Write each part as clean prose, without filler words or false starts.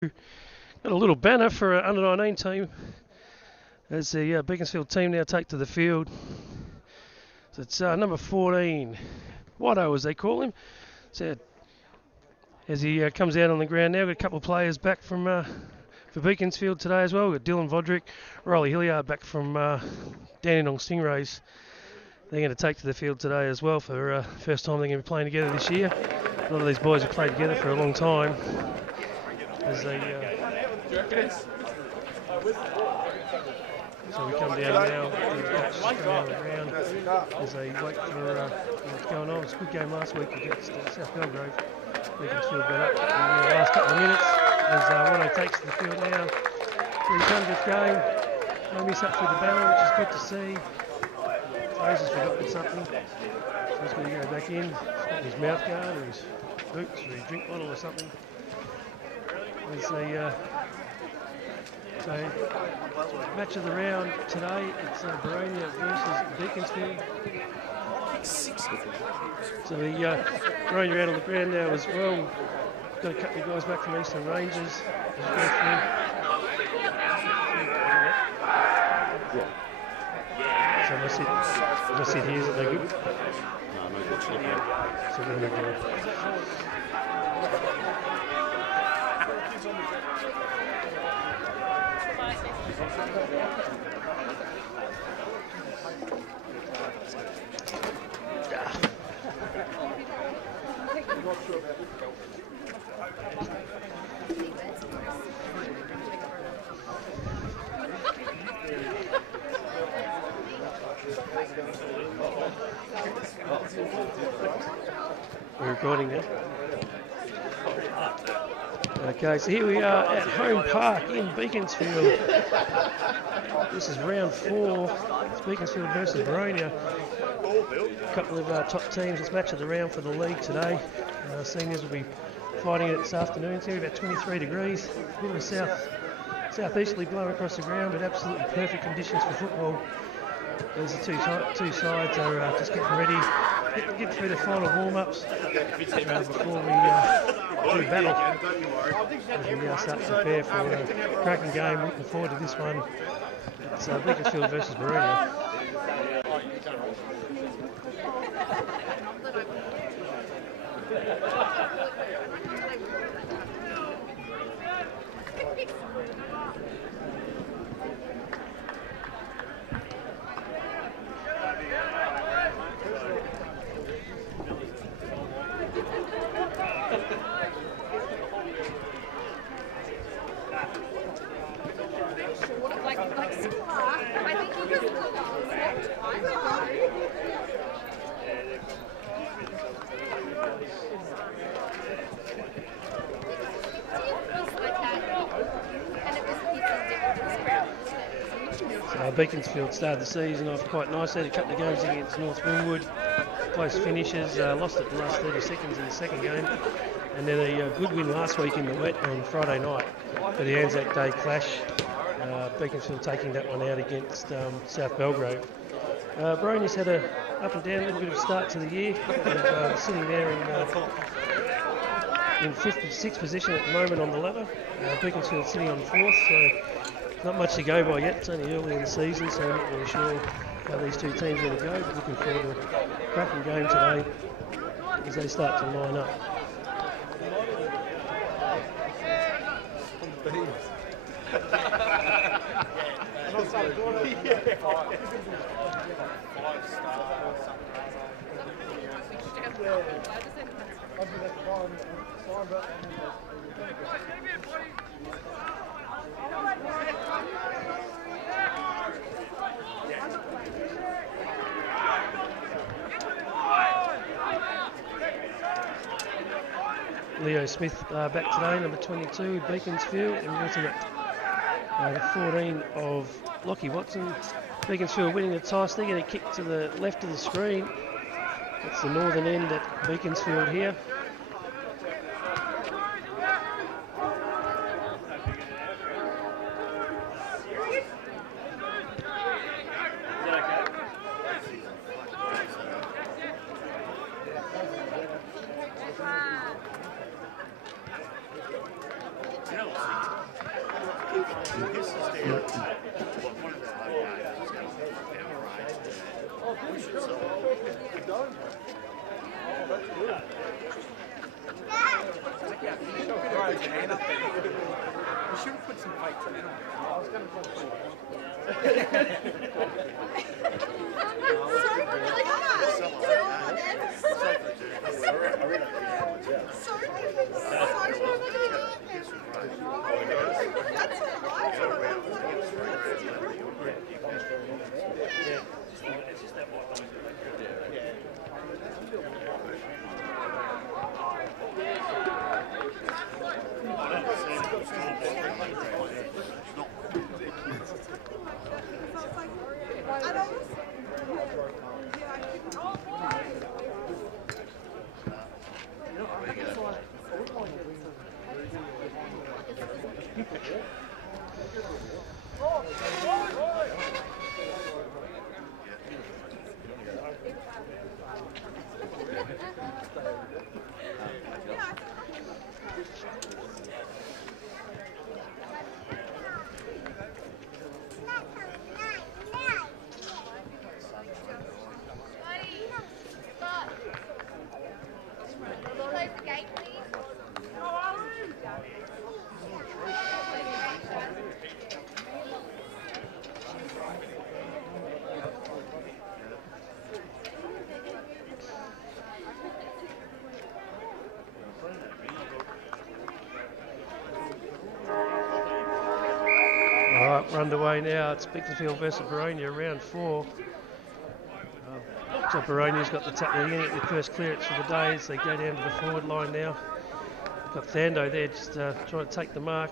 Got a little banner for an under-19 team as the Beaconsfield team now take to the field. So it's number 14, Watto as they call him. So as he comes out on the ground now, we've got a couple of players back from for Beaconsfield today as well. We've got Dylan Vodrick, Riley Hilliard back from Dandenong Stingrays. They're going to take to the field today as well for first time they're going to be playing together this year. A lot of these boys have played together for a long time as they so we come down now, around as they wait for what's going on. It's a good game last week against South Belgrave. Beaconsfield got up in the last couple of minutes as Watto takes to the field now. 300th game, no miss up through the barrel, which is good to see. Fraser's forgotten something, so he's going to go back in. He's got his mouth guard or his boots or his drink bottle or something. As they so, match of the round today, it's Boronia versus Beaconsfield. So Boronia out on the ground now as well. Got a couple of guys back from Eastern Rangers. So I sit here, is it no good? No, no good. So we're going to go. We're recording now. Okay, so here we are at Home Park in Beaconsfield. This is round 4. It's Beaconsfield versus Boronia. A couple of top teams. It's match of the round for the league today. Seniors will be fighting it this afternoon. It's going to be about 23 degrees. A bit of a southeasterly blowing across the ground, but absolutely perfect conditions for football. There's the two sides are just getting ready, get through the final warm-ups before we do battle. As we start to prepare for a cracking game. Looking forward to this one. It's Beaconsfield versus Boronia. Beaconsfield started the season off quite nicely. Had a couple of games against North Winwood, close finishes, lost it the last 30 seconds in the second game, and then a good win last week in the wet on Friday night for the Anzac Day clash. Beaconsfield taking that one out against South Belgrave. Boronia's had a up and down, a little bit of start to the year, sitting there in 5th to 6th position at the moment on the ladder. Beaconsfield sitting on 4th, so not much to go by yet. It's only early in the season, so I'm not really sure how these two teams are going to go, but looking forward to a cracking game today as they start to line up. Leo Smith back today, number 22, Beaconsfield, and we've also got the 14 of Lockie Watson. Beaconsfield winning the toss. They're going to kick to the left of the screen. That's the northern end at Beaconsfield here. penalty. should have put some fights in it. I was going to put We're underway now. It's Beaconsfield versus Boronia, round 4. So Boronia's got the tap. They're going to get their first clearance for the day as they go down to the forward line now. Got Thando there just trying to take the mark.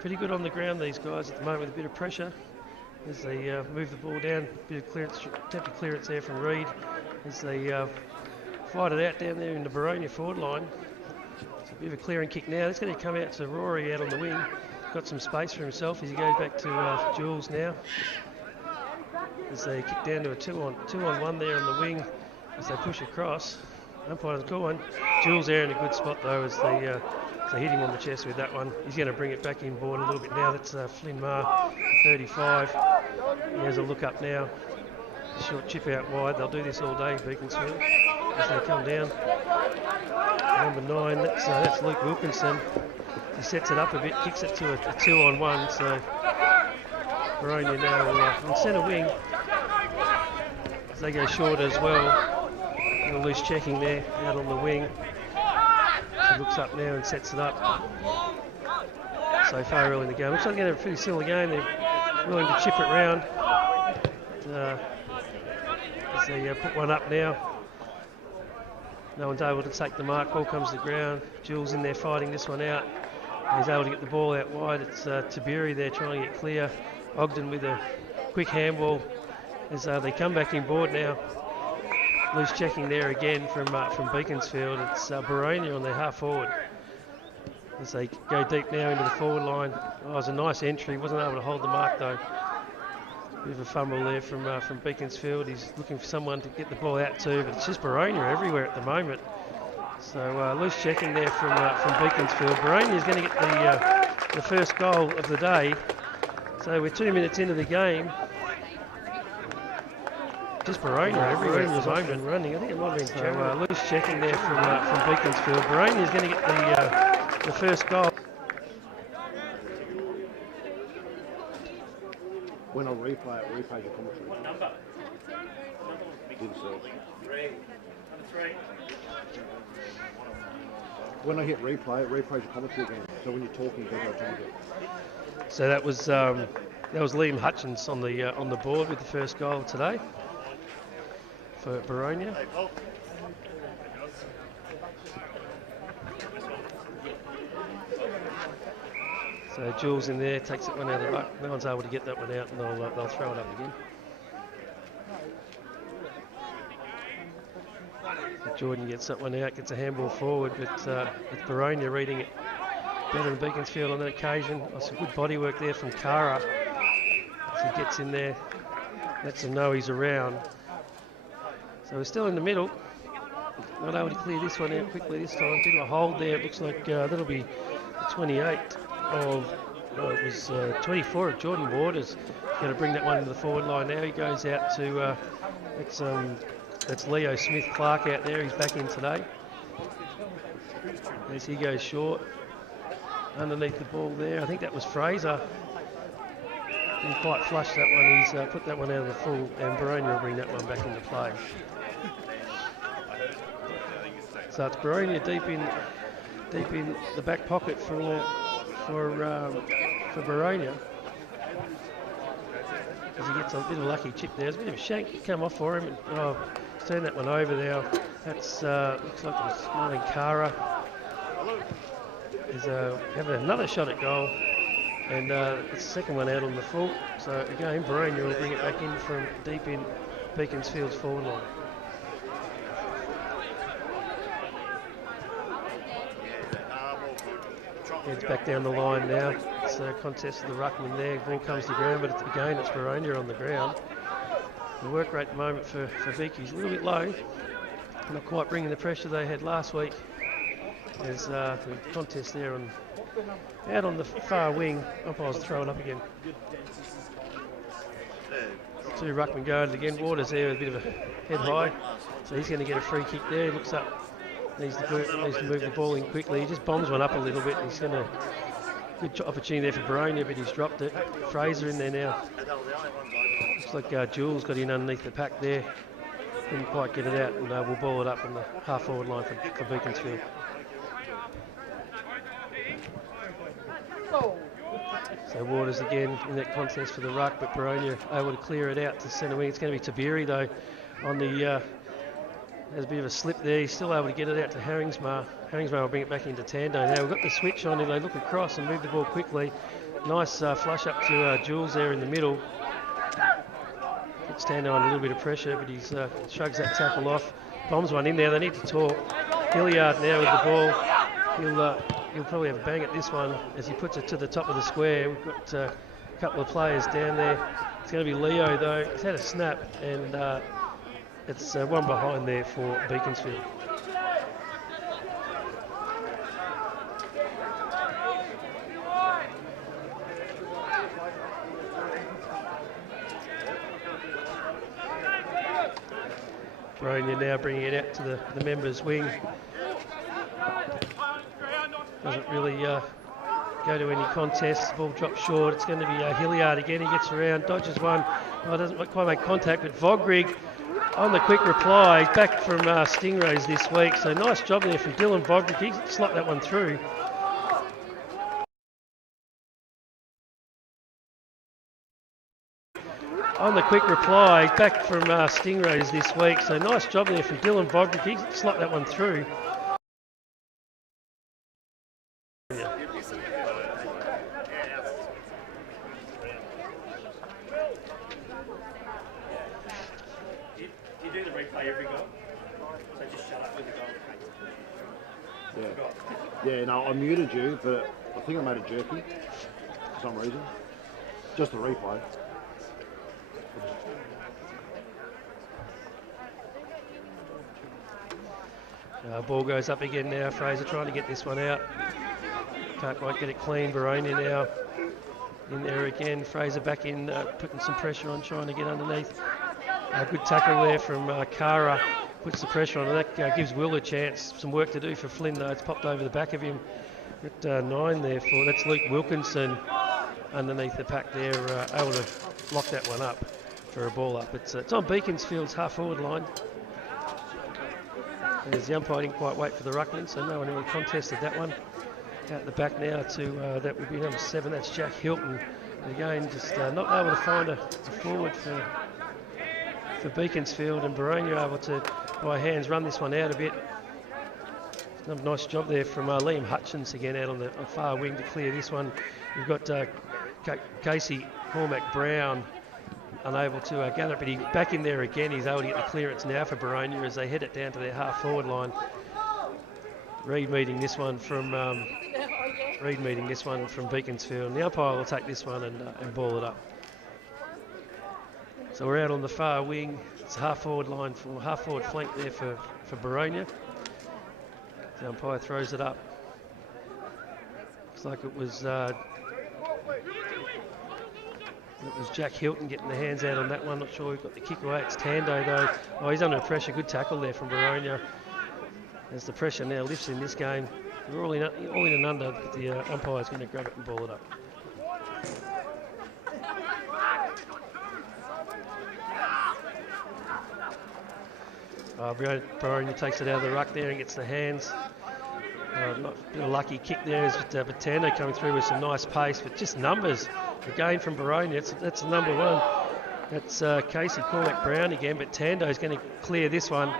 Pretty good on the ground, these guys, at the moment, with a bit of pressure as they move the ball down. A bit of clearance, attempted clearance there from Reed as they fight it out down there in the Boronia forward line. It's a bit of a clearing kick now. It's going to come out to Rory out on the wing. Got some space for himself as he goes back to Jules now. As they kick down to a 2-on-1 there on the wing as they push across. Umpire's call one. Jules there in a good spot though as they hit him on the chest with that one. He's going to bring it back in board a little bit now. That's Flynn Marr, 35. He has a look up now. Short chip out wide. They'll do this all day, Beaconsfield, as they come down. Number 9, that's Luke Wilkinson. He sets it up a bit, kicks it to a 2-on-1, so Boronia now on centre wing as they go short as well. And a loose checking there out on the wing. He looks up now and sets it up. So far early in the game. Looks like they're going to have a pretty similar game. They're willing to chip it round. As they put one up now. No one's able to take the mark. Ball comes to the ground. Jules in there fighting this one out. He's able to get the ball out wide. It's Tabiri there trying to get clear. Ogden with a quick handball as they come back in board now. Loose checking there again from Beaconsfield. It's Boronia on their half forward as they go deep now into the forward line. Oh, it was a nice entry. Wasn't able to hold the mark though. Bit of a fumble there from Beaconsfield. He's looking for someone to get the ball out to, but it's just Boronia everywhere at the moment. So loose checking there from Beaconsfield. Boronia is going to get the first goal of the day. So we're 2 minutes into the game. Just Boronia everywhere at the moment running. I think it might have been so, loose checking there from Beaconsfield. Boronia is going to get the first goal. When I replay the commentary. What number? Three. When I hit replay, it replays your commentary again. So when you're talking, you don't change it. So that was Liam Hutchins on the board with the first goal today for Boronia. So Jules in there takes that one out of the ruck. No one's able to get that one out, and they'll throw it up again. So Jordan gets that one out, gets a handball forward, but it's Boronia reading it better than Beaconsfield on that occasion. Some good body work there from Kara. As he gets in there, lets them know he's around. So we're still in the middle. Not able to clear this one out quickly this time. Bit of a hold there. It looks like that'll be 28 of Oh, it was 24 of Jordan Waters. Going to bring that one to the forward line now. He goes out to, that's Leo Smith-Clark out there. He's back in today. As he goes short. Underneath the ball there. I think that was Fraser. Didn't quite flush that one. He's put that one out of the full, and Boronia will bring that one back into play. So it's Boronia deep in the back pocket for Boronia. As he gets a bit of a lucky chip there. There's a bit of a shank come off for him. And, he's turned that one over now. That's looks like it was Martin Kara. Is having another shot at goal, and it's the second one out on the full. So again, Boronia will bring it back in from deep in Beaconsfield's forward line. Heads back down the line now. It's a contest of the ruckman there. Ball comes to ground, but it's Boronia on the ground. The work rate at the moment for Beaky's a little bit low. Not quite bringing the pressure they had last week. There's the contest there out on the far wing. Umpires throw it up again. Two ruckmen go at it again. Waters there with a bit of a head high. So he's going to get a free kick there. He looks up. Needs to move the ball in quickly. He just bombs one up a little bit. He's going to good opportunity there for Boronia, but he's dropped it. Fraser in there now. Looks like Jules got in underneath the pack there. Couldn't quite get it out, and we'll ball it up in the half forward line for Beaconsfield. So Waters again in that contest for the ruck, but Boronia able to clear it out to centre wing. It's going to be Tabiri though on the. There's a bit of a slip there. He's still able to get it out to Harringsmar. Harringsmar will bring it back into Tando. Now we've got the switch on and they look across and move the ball quickly. Nice flush up to Jules there in the middle. Puts Tando under a little bit of pressure, but he shrugs that tackle off. Bombs one in there. They need to talk. Hilliard now with the ball. He'll probably have a bang at this one as he puts it to the top of the square. We've got a couple of players down there. It's going to be Leo though. He's had a snap and it's one behind there for Beaconsfield. Boronia now bringing it out to the members' wing. Doesn't really go to any contest. Ball drops short. It's going to be Hilliard again. He gets around, dodges one. Doesn't quite make contact, but Vogrig on the quick reply, back from Stingrays this week. So nice job there from Dylan Vogrig. He slot that one through. On the quick reply, back from Stingrays this week. So nice job there from Dylan Vogrig. He slot that one through. Yeah, no, I muted you, but I think I made it jerky for some reason. Just the replay. Ball goes up again now. Fraser trying to get this one out. Can't quite get it clean. Boronia now in there again. Fraser back in, putting some pressure on, trying to get underneath. Good tackle there from Kara. Puts the pressure on, and that gives Will a chance. Some work to do for Flynn though. It's popped over the back of him. Got 9 there for, that's Luke Wilkinson underneath the pack there, able to lock that one up for a ball up. It's on Beaconsfield's half forward line. And as the umpire didn't quite wait for the ruckman, so no one really contested that one. Out the back now to, that would be number 7, that's Jack Hilton. And again, just not able to find a forward for Beaconsfield, and Boronia able to, by hands, run this one out a bit. Another nice job there from Liam Hutchins again out on the far wing to clear this one. We've got Casey Cormac Brown unable to gather it, but he's back in there again. He's able to get the clearance now for Boronia as they head it down to their half forward line. Reed meeting this one from Beaconsfield, and the umpire will take this one and ball it up. So we're out on the far wing. It's a half forward line for half forward flank there for Boronia. The umpire throws it up. Looks like it was It was Jack Hilton getting the hands out on that one. Not sure we've got the kick away. It's Tando though. Oh, he's under pressure. Good tackle there from Boronia. As the pressure now lifts in this game, we're all in and under. But the umpire's going to grab it and ball it up. Boronia takes it out of the ruck there and gets the hands. Not a bit of lucky kick there is Tando coming through with some nice pace, but just numbers. Again from Boronia, that's number one. That's Casey Cormac Brown again, but Tando's going to clear this one.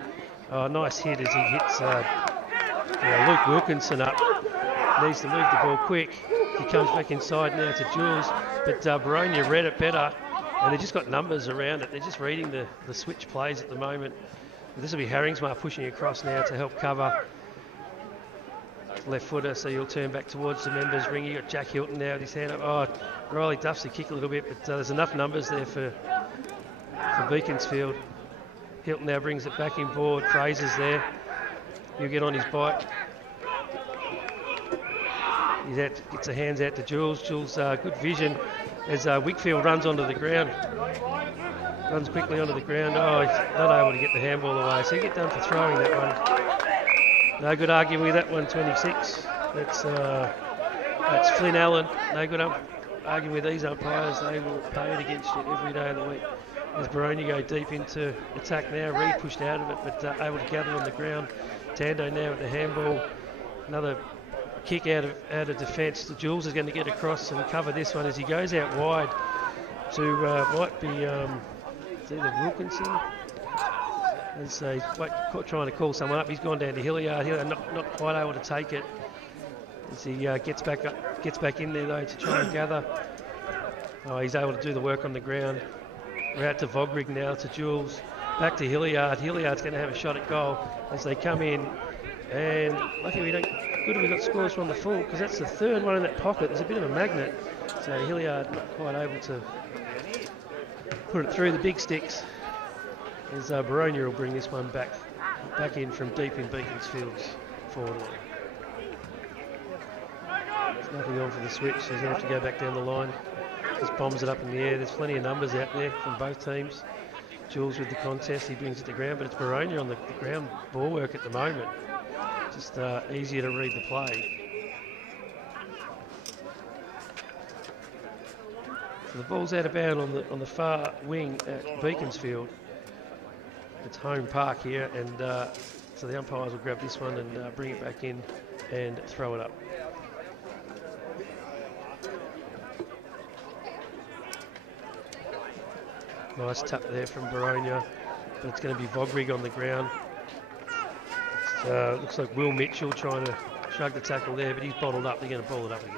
Nice hit as he hits Luke Wilkinson up. Needs to move the ball quick. He comes back inside now to Jules, but Boronia read it better, and they've just got numbers around it. They're just reading the switch plays at the moment. But this will be Harringsmar pushing across now to help cover. Left footer, so you'll turn back towards the members ring. You got Jack Hilton now with his hand up. Oh, Riley duffs the kick a little bit, but there's enough numbers there for Beaconsfield. Hilton now brings it back inboard. Fraser's there. He'll get on his bike. Gets the hands out to Jules. Jules, good vision as Wickfield runs onto the ground. Runs quickly onto the ground. Oh, he's not able to get the handball away, so he get done for throwing that one. No good arguing with that one, 26. That's Flynn Allen. No good arguing with these umpires. They will pay it against you every day of the week. As Boronia go deep into attack now, Reed pushed out of it, but able to gather on the ground. Tando now with the handball. Another kick out of defence. The Jules is going to get across and cover this one as he goes out wide to might be it's either Wilkinson. And so he's trying to call someone up. He's gone down to Hilliard. Hilliard not quite able to take it. As he gets back in there though to try and gather. Oh, he's able to do the work on the ground. We're out to Vogrig now to Jules. Back to Hilliard. Hilliard's going to have a shot at goal as they come in. And lucky we got scores from the full, because that's the third one in that pocket. There's a bit of a magnet. So Hilliard not quite able to put it through the big sticks. As Boronia will bring this one back in from deep in Beaconsfield's forward line. There's nothing on for the switch, so he's going to have to go back down the line. Just bombs it up in the air. There's plenty of numbers out there from both teams. Jules with the contest, he brings it to ground, but it's Boronia on the ground ball work at the moment. Just easier to read the play. So the ball's out of bound on the far wing at Beaconsfield. It's home park here, and so the umpires will grab this one and bring it back in and throw it up. Nice tap there from Boronia, but it's going to be Vogrig on the ground. Looks like Will Mitchell trying to shrug the tackle there, but he's bottled up. They're going to ball it up again.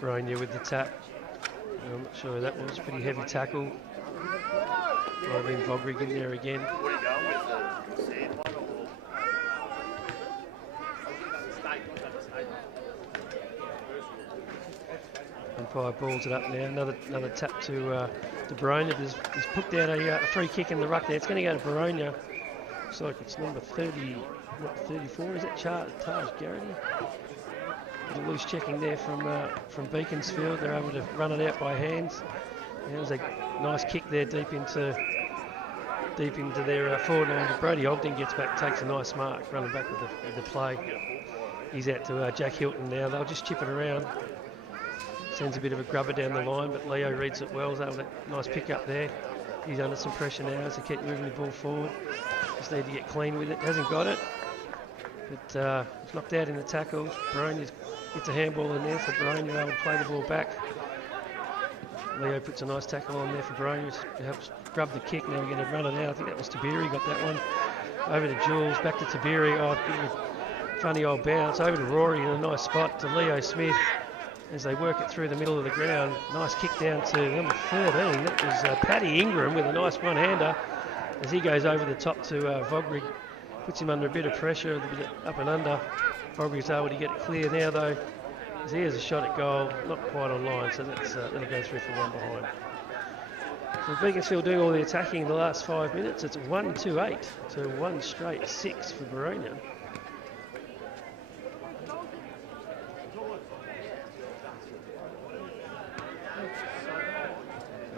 Boronia with the tap. I'm not sure that was. Pretty heavy tackle. Might have been Vogrig in there again. Umpire balls it up now. Another tap to Boronia. He's put down a free kick in the ruck there. It's going to go to Boronia. Looks like it's number 34. Is that Taj Garrity? A loose checking there from Beaconsfield. They're able to run it out by hands. There's a nice kick there deep into their forward line. Brody Ogden gets back, takes a nice mark, running back with the play. He's out to Jack Hilton now. They'll just chip it around. Sends a bit of a grubber down the line, but Leo reads it well. He's able to nice pick up there. He's under some pressure now as they keep moving the ball forward. Just need to get clean with it. Hasn't got it, but he's knocked out in the tackle. Boronia gets a handball in there, so Boronia able to play the ball back. Leo puts a nice tackle on there for Boronia to help grub the kick. Now we're going to run it out. I think that was Tabiri got that one. Over to Jules, back to Tabiri. Oh, funny old bounce. Over to Rory in a nice spot to Leo Smith as they work it through the middle of the ground. Nice kick down to number 13. That was Paddy Ingram with a nice one-hander as he goes over the top to Vogrig. Puts him under a bit of pressure, a bit up and under. Vogrig's able to get it clear now though. As he has a shot at goal, not quite on line, so that'll go through for one behind. So Beaconsfield doing all the attacking in the last 5 minutes. It's 1-2-8 to 1 straight 6 for Boronia.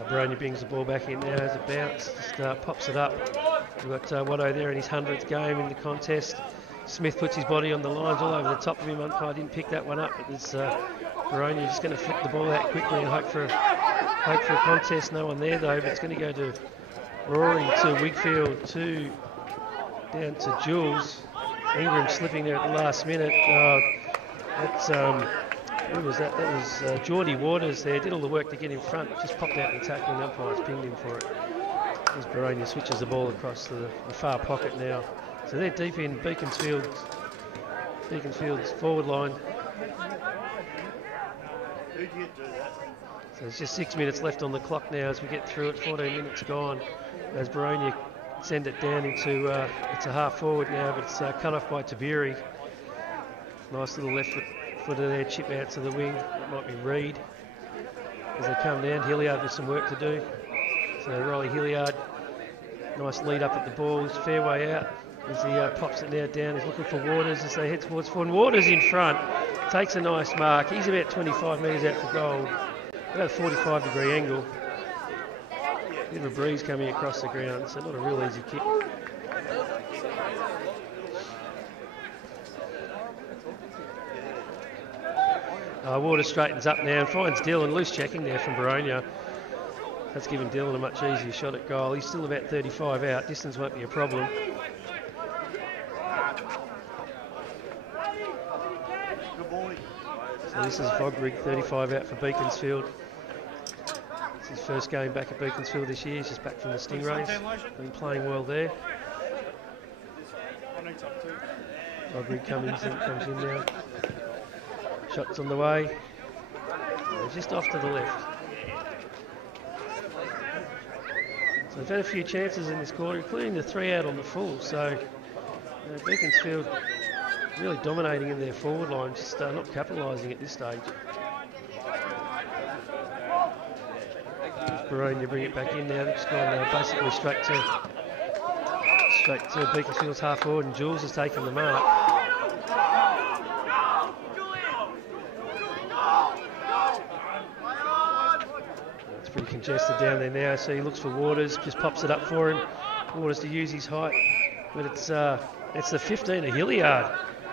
Boronia brings the ball back in now as a bounce, just pops it up. We've got Watto there in his 100th game in the contest. Smith puts his body on the lines all over the top of him. Umpire didn't pick that one up, but there's Boronia just going to flick the ball out quickly and hope for a contest. No one there though, but it's going to go to Rory, to Wigfield, down to Jules. Ingram slipping there at the last minute. Who was that? That was Geordie Waters there. Did all the work to get in front. Just popped out in the tackle and the umpire's pinged him for it. As Boronia switches the ball across the far pocket now. So they're deep in Beaconsfield's forward line. So it's just 6 minutes left on the clock now as we get through it. 14 minutes gone as Boronia send it down into, it's a half forward now, but it's cut off by Tabiri. Nice little left foot of their chip out to the wing. That might be Reed as they come down. Hilliard with some work to do. So Riley Hilliard, nice lead up at the ball. It's fair way out as he pops it now down. He's looking for Waters as they head towards forward. Waters in front, takes a nice mark. He's about 25 metres out for goal. About a 45-degree angle. Bit of a breeze coming across the ground, so not a real easy kick. Waters straightens up now and finds Dylan. Loose checking there from Boronia. That's given Dylan a much easier shot at goal. He's still about 35 out. Distance won't be a problem. So this is Vogrig, 35 out for Beaconsfield. It's his first game back at Beaconsfield this year. He's just back from the Stingrays. Been playing well there. Vogrig comes in now. Shots on the way. Just off to the left. So they've had a few chances in this quarter, including the 3 out on the full. So Beaconsfield really dominating in their forward line, just not capitalising at this stage. Boronia bring it back in now. They've just gone basically straight to Beaconsfield's half forward, and Jules has taken the mark. It's pretty congested down there now, so he looks for Waters, just pops it up for him. Waters to use his height, but it's the 15 of Hilliard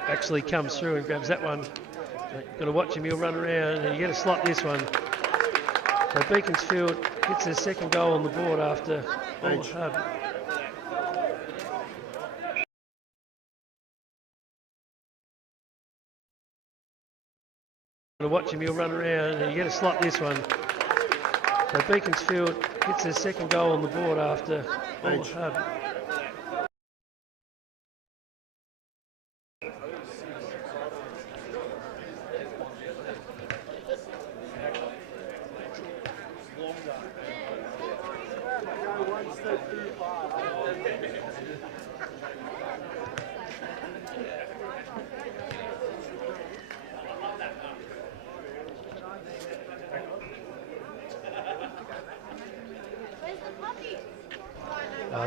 actually comes through and grabs that one. So got to watch him, he'll run around, and you get to slot this one. So Beaconsfield gets their second goal on the board after all the hard. Got to watch him, he'll run around, and you get to slot this one. So Beaconsfield gets their second goal on the board after all the hard.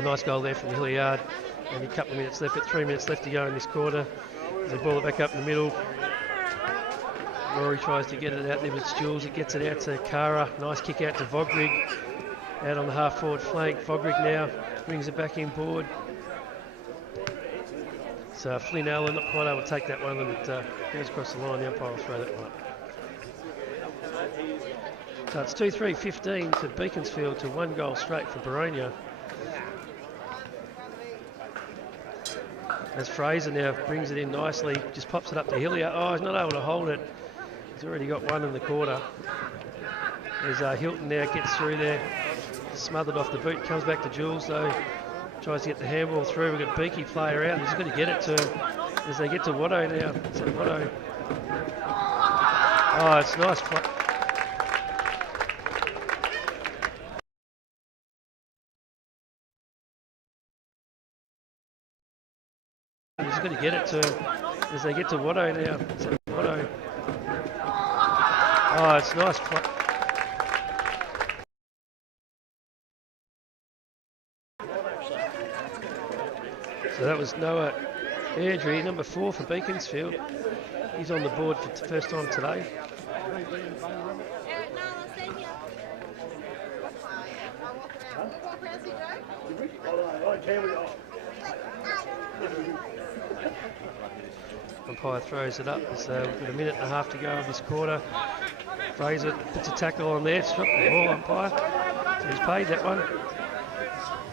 Nice goal there from Hilliard. Only a couple of minutes left, but 3 minutes left to go in this quarter. As they ball it back up in the middle. Rory tries to get it out there, but it's Jules. It gets it out to Kara. Nice kick out to Vogrig. Out on the half forward flank. Vogrig now brings it back in board. So Flynn Allen not quite able to take that one, and it goes across the line. The umpire will throw that one up. So it's 2-3-15 to Beaconsfield to 1 goal straight for Boronia. As Fraser now brings it in nicely, just pops it up to Hilliard. Oh, he's not able to hold it. He's already got one in the quarter. There's Hilton now gets through there, smothered off the boot, comes back to Jules though, tries to get the handball through. We've got Beaky player out, he's going to get it to him as they get to Watto now. So Watto, oh, it's nice play. He's going to get it to him as they get to Watto now. So Watto, oh, it's nice play. So that was Noah Airdrie, number 4 for Beaconsfield. He's on the board for the first time today. Umpire throws it up. There's with a minute and a half to go of this quarter. Fraser puts a tackle on there. Struck the ball, umpire. So he's paid that one.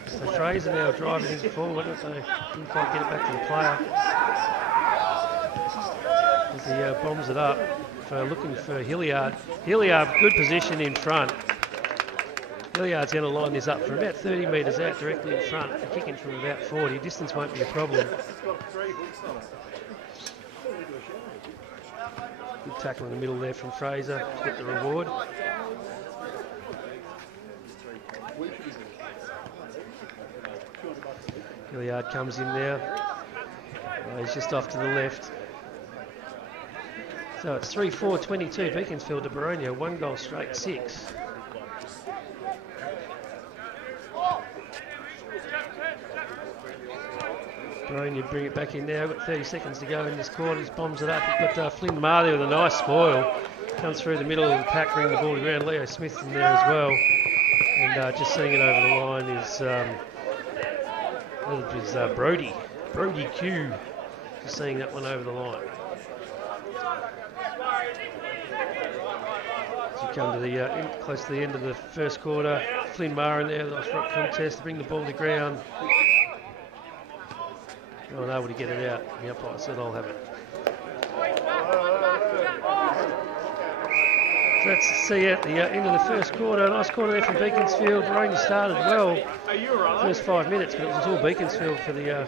So Fraser now driving him forward. So didn't quite get it back to the player. As he bombs it up, looking for Hilliard. Hilliard, good position in front. Hilliard's going to line this up for about 30 metres out directly in front, kicking from about 40. Distance won't be a problem. Good tackle in the middle there from Fraser to get the reward. Hilliard comes in now. He's just off to the left. So it's 3-4-22, Beaconsfield to Boronia, 1 goal straight, 6. Boronia bring it back in now, got 30 seconds to go in this quarter, just bombs it up. We've got Flynn Lamar there with a nice spoil. Comes through the middle of the pack, bring the ball to ground. Leo Smith in there as well. And just seeing it over the line is Brody Q. Just seeing that one over the line. As we come to the close to the end of the first quarter, Flynn Maher in there, nice rock contest to bring the ball to ground. Not able to get it out. The umpire said, "I'll have it." So let's see at the end of the first quarter. Nice quarter there from Beaconsfield. Boronia started well. First 5 minutes, but it was all Beaconsfield for the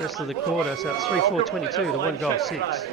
rest of the quarter. So it's 3-4-22 to 1 goal 6.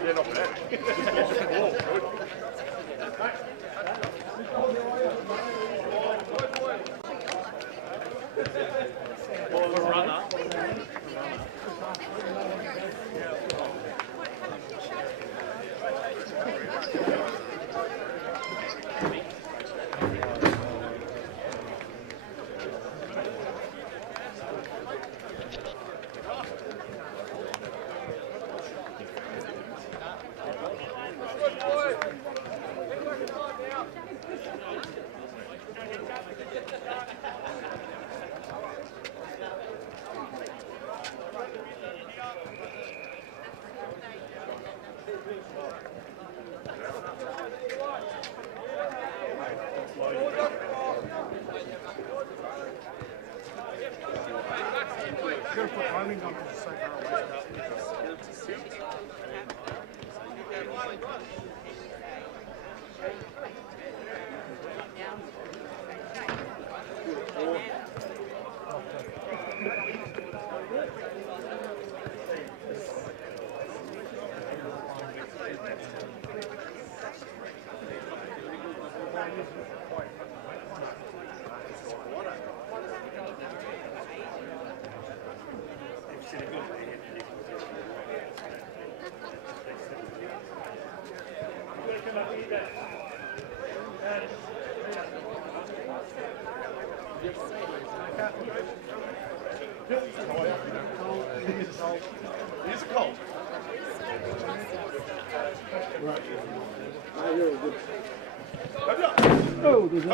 Oh, there's a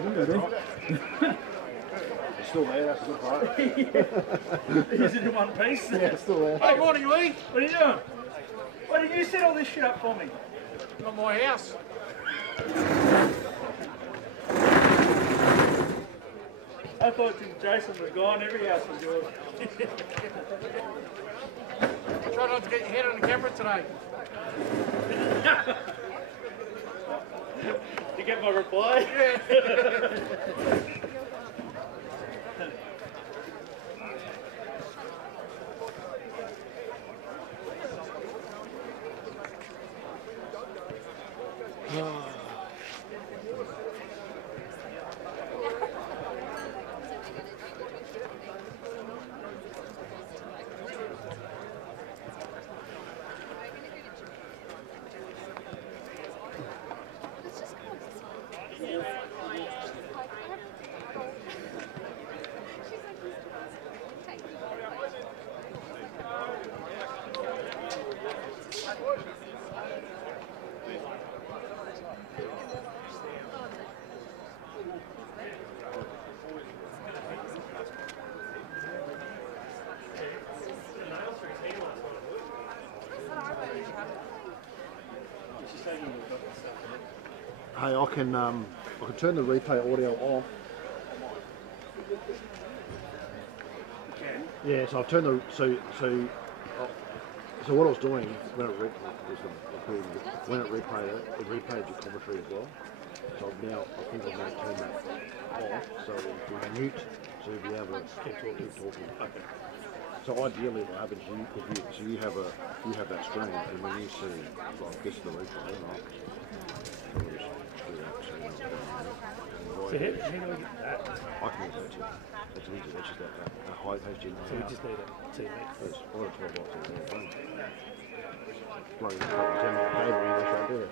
window there. It's still there, that's a good part. Is it in one piece? Yeah, it's still there. Hey, morning, Lee. What are you doing? Why didn't you set all this shit up for me? Not my house. I thought Jason was gone, every house was yours. Try not to get your head on the camera today. You get my reply? Yeah. Hey, I can turn the replay audio off. Yeah, so I've turned the so what I was doing when it replayed it replayed your commentary as well. So I think I'm going to turn that off so we mute to be able to keep talking. Okay. So ideally, what happens is you have that screen, and when you see like this is the replay, right? So we'll just do that. So how do I get that? I can get that too. It's easy. That's just that high HDMI. So we just need a TV. There's all the 12 boxes there. Plug in the cable English right there.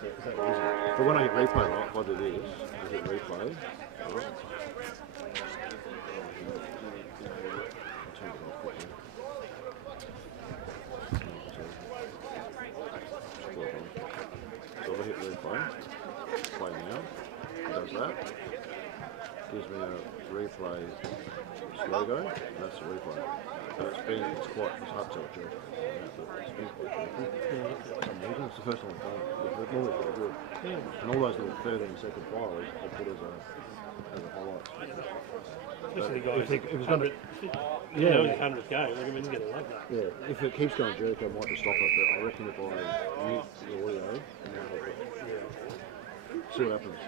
So it's that easy. But when I hit replay, right, if I do this, I hit replay. Right? So if I hit replay, play now, it does that. Gives me a replay logo, and that's the replay. But it's hard to tell, George. It's been quite tricky. It's the first time I've done it. It's normally pretty good. And all those little 13-second files I put as a highlight. Especially guys, if it's 100th game, they're going to get a love that. Yeah, if it keeps going jerky, I might just stop it, but I reckon if I mute the audio, see what happens.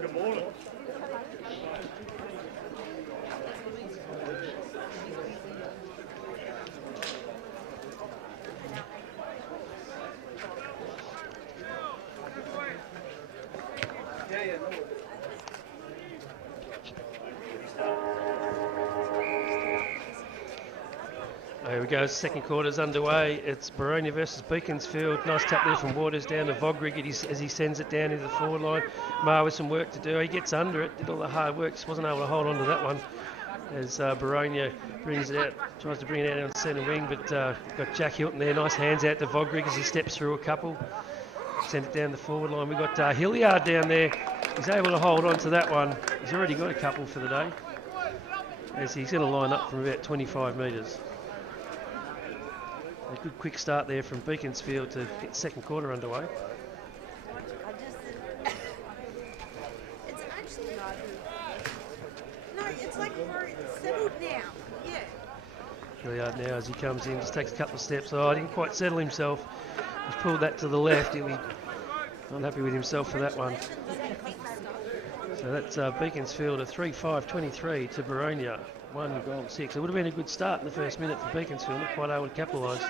Good morning. There we go, second quarter's underway. It's Boronia versus Beaconsfield. Nice tap there from Waters down to Vogrig as he sends it down into the forward line. Mar with some work to do. He gets under it, did all the hard work, just wasn't able to hold on to that one. As Boronia brings it out, tries to bring it out on centre wing, but got Jack Hilton there. Nice hands out to Vogrig as he steps through a couple. Send it down the forward line. We've got Hilliard down there. He's able to hold on to that one. He's already got a couple for the day. As he's going to line up from about 25 metres. A good quick start there from Beaconsfield to get the second quarter underway. It's actually not. No, it's like we're settled now. Yeah. Hilliard now as he comes in, just takes a couple of steps. Oh, he didn't quite settle himself. He's pulled that to the left. He'll be not happy with himself for that one. So that's Beaconsfield a 3-5-23 to Boronia. 1 goal 6. It would have been a good start in the first minute for Beaconsfield. Not quite able to capitalise.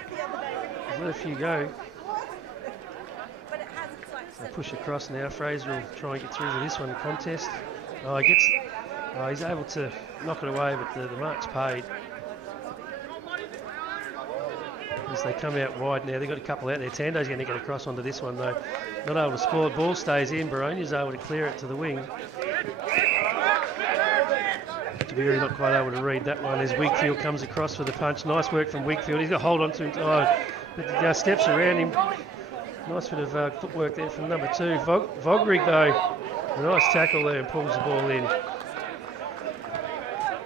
Let a few go. They push across now. Fraser will try and get through to this one contest. Oh, he's able to knock it away, but the mark's paid. As they come out wide now, they've got a couple out there. Tando's going to get across onto this one though. Not able to score. Ball stays in. Boronia's able to clear it to the wing. Taveri not quite able to read that one as Wakefield comes across for the punch. Nice work from Wakefield. He's got to hold on to him. But steps around him. Nice bit of footwork there from number 2. Vogrig, though, a nice tackle there and pulls the ball in.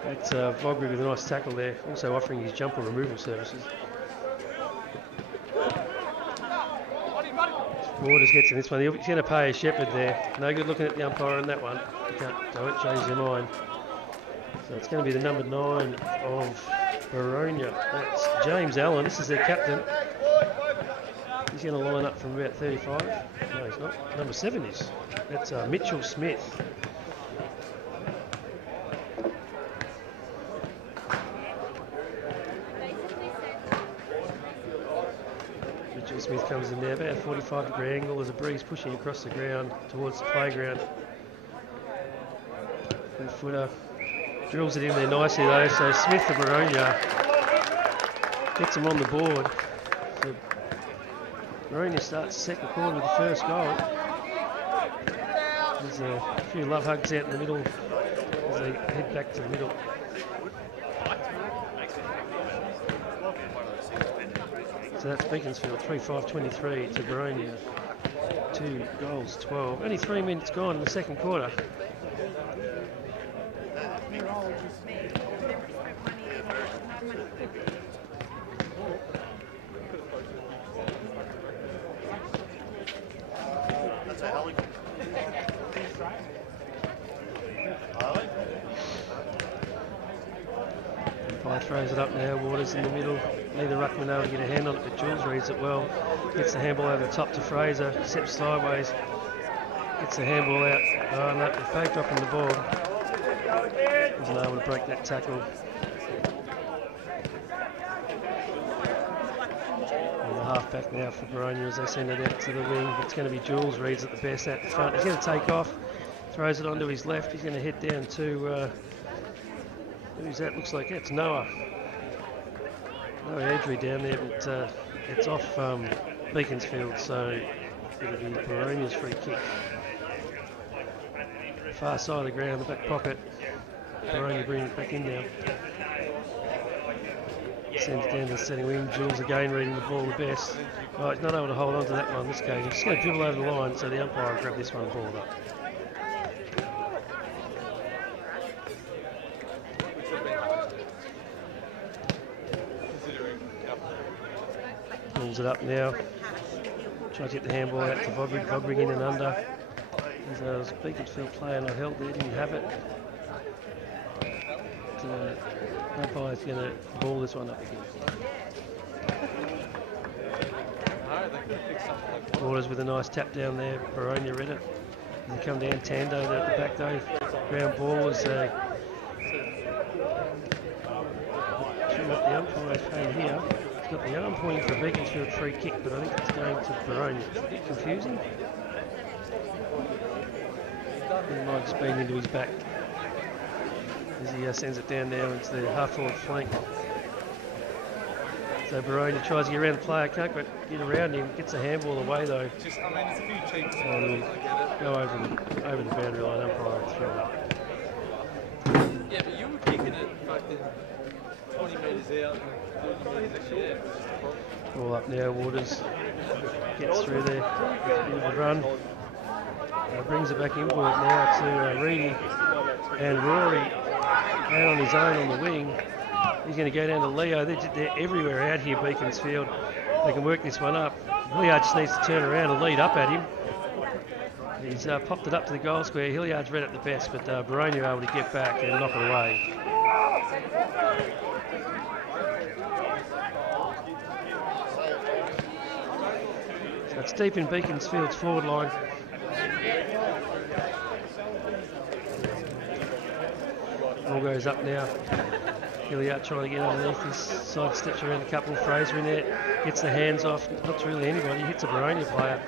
That's Vogrig with a nice tackle there, also offering his jumper removal services. Waters gets in this one. He's going to pay a Shepherd there. No good looking at the umpire on that one. Don't change their mind. So it's going to be the number 9 of Boronia. That's James Allen. This is their captain. He's going to line up from about 35. No, he's not. Number 7 is. That's Mitchell Smith. Mitchell Smith comes in there, about a 45-degree angle. There's a breeze pushing across the ground towards the playground. Good footer. Drills it in there nicely though, so Smith of Boronia gets him on the board. So Boronia starts the second quarter with the first goal. There's a few love hugs out in the middle as they head back to the middle. So that's Beaconsfield, 3-5-23 to Boronia. 2 goals, 12. Only 3 minutes gone in the second quarter. Throws it up now, Waters in the middle. Neither ruckman able to get a hand on it, but Jules reads it well. Gets the handball over the top to Fraser, steps sideways, gets the handball out. Oh no, the fake dropping the ball. Wasn't able to break that tackle. And the half back now for Boronia as they send it out to the wing. But it's going to be Jules reads it the best out the front. He's going to take off, throws it onto his left. He's going to head down to who's that? Looks like it's Noah. Noah Edry down there, but it's off Beaconsfield, so it'll be Boronia's free kick. Far side of the ground, the back pocket. Boronia bringing it back in now. Sends it down to the setting wing. Jules again reading the ball the best. Oh, he's not able to hold on to that one this game. He's just going to dribble over the line, so the umpire will grab this one and ball it up. Pulls it up now. Tries to get the handball out to Vogrig. Vogrig in and under. There's a Beaconsfield player not held there, didn't have it. Umpire's going to ball this one up again. Waters with a nice tap down there. Boronia read it. They come down. Tando there at the back though. Ground ball is the umpire's playing here. Got the arm pointing for a Beaconsfield free kick, but I think it's going to Boronia. It's a bit confusing. He might have just been into his back as he sends it down now into the half-forward flank. So Boronia tries to get around the player, can't quite get around him, gets a handball away though. Just, I mean, it's a few cheap And go over the boundary line, umpire and throw it up. Yeah, but you were kicking it fucking 20 metres out. Ball up now, Waters gets through there, bit of a run, brings it back inward now to Reedy and Rory out on his own on the wing. He's going to go down to Leo. They're everywhere out here, Beaconsfield. They can work this one up. Hilliard just needs to turn around and lead up at him. He's popped it up to the goal square. Hilliard's read it the best, but Boronia able to get back and knock it away. So it's deep in Beaconsfield's forward line. Ball goes up now. Hilliard trying to get underneath this, side steps around a couple. Fraser in there, gets the hands off, not really anybody, hits a Boronia player.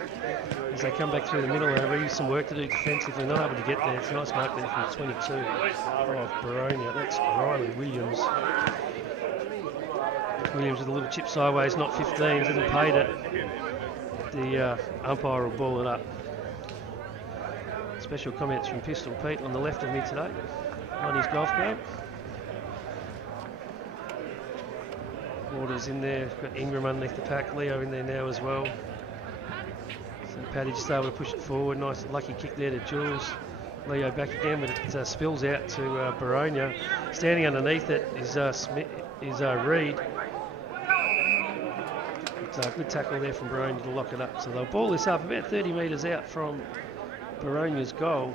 As they come back through the middle, they've really some work to do defensively, not able to get there. It's a nice mark there from 22 of Boronia. That's Riley Williams. Williams with a little chip sideways, not 15, hasn't paid it. The umpire will ball it up. Special comments from Pistol Pete on the left of me today. on his golf game. Waters in there, got Ingram underneath the pack, Leo in there now as well. So Paddy just able to push it forward, nice lucky kick there to Jules. Leo back again, but it spills out to Boronia. Standing underneath it is Reed. It's a good tackle there from Boronia to lock it up. So they'll ball this up about 30 metres out from Boronia's goal.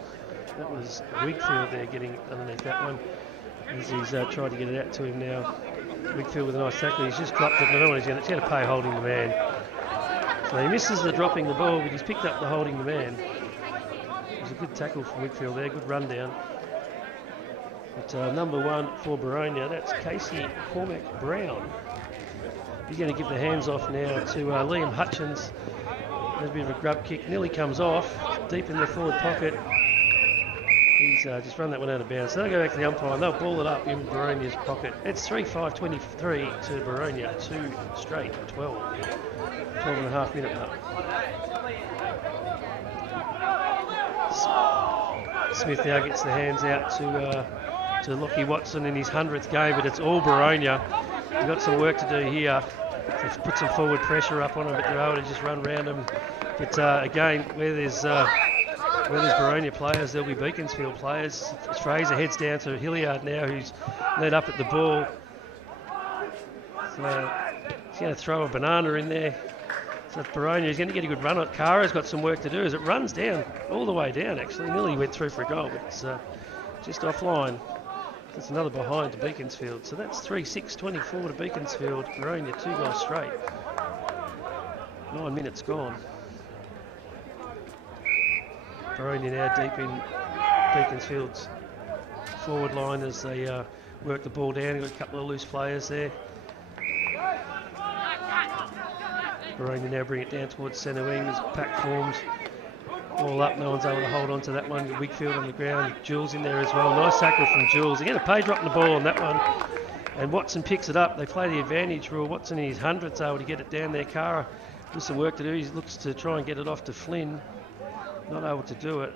That was Wigfield there getting underneath that one. As he's tried to get it out to him now. Wigfield with a nice tackle. He's just dropped it, but I don't want he's going to pay holding the man. So he misses the dropping the ball, but he's picked up the holding the man. It was a good tackle from Wigfield there, good run down. But number 1 for Boronia, that's Casey Cormac Brown. He's going to give the hands off now to Liam Hutchins. There's a bit of a grub kick, nearly comes off, deep in the forward pocket. He's just run that one out of bounds. So they'll go back to the umpire and they'll ball it up in Boronia's pocket. It's 3-5-23 to Boronia, 2 straight, 12 and a half minute mark. Smith now gets the hands out to Lockie Watson in his 100th game, but it's all Boronia. We've got some work to do here. To put some forward pressure up on them, but they're able to just run around them. But again, where there's Boronia players, there'll be Beaconsfield players. Fraser heads down to Hilliard now, who's led up at the ball. So he's going to throw a banana in there. So Boronia is going to get a good run on it. Cara's got some work to do as it runs down, all the way down actually. Nearly went through for a goal, but it's just offline. That's another behind to Beaconsfield. So that's 3-6-24 to Beaconsfield. Boronia 2 goals straight. 9 minutes gone. Boronia now deep in Beaconsfield's forward line as they work the ball down. You've got a couple of loose players there. Boronia now bring it down towards centre wing as pack forms. All up, no one's able to hold on to that one. Wigfield on the ground, Jules in there as well. Nice tackle from Jules. Again, a pay dropping the ball on that one. And Watson picks it up. They play the advantage rule. Watson in his 100th able to get it down there. Cara with some work to do. He looks to try and get it off to Flynn. Not able to do it.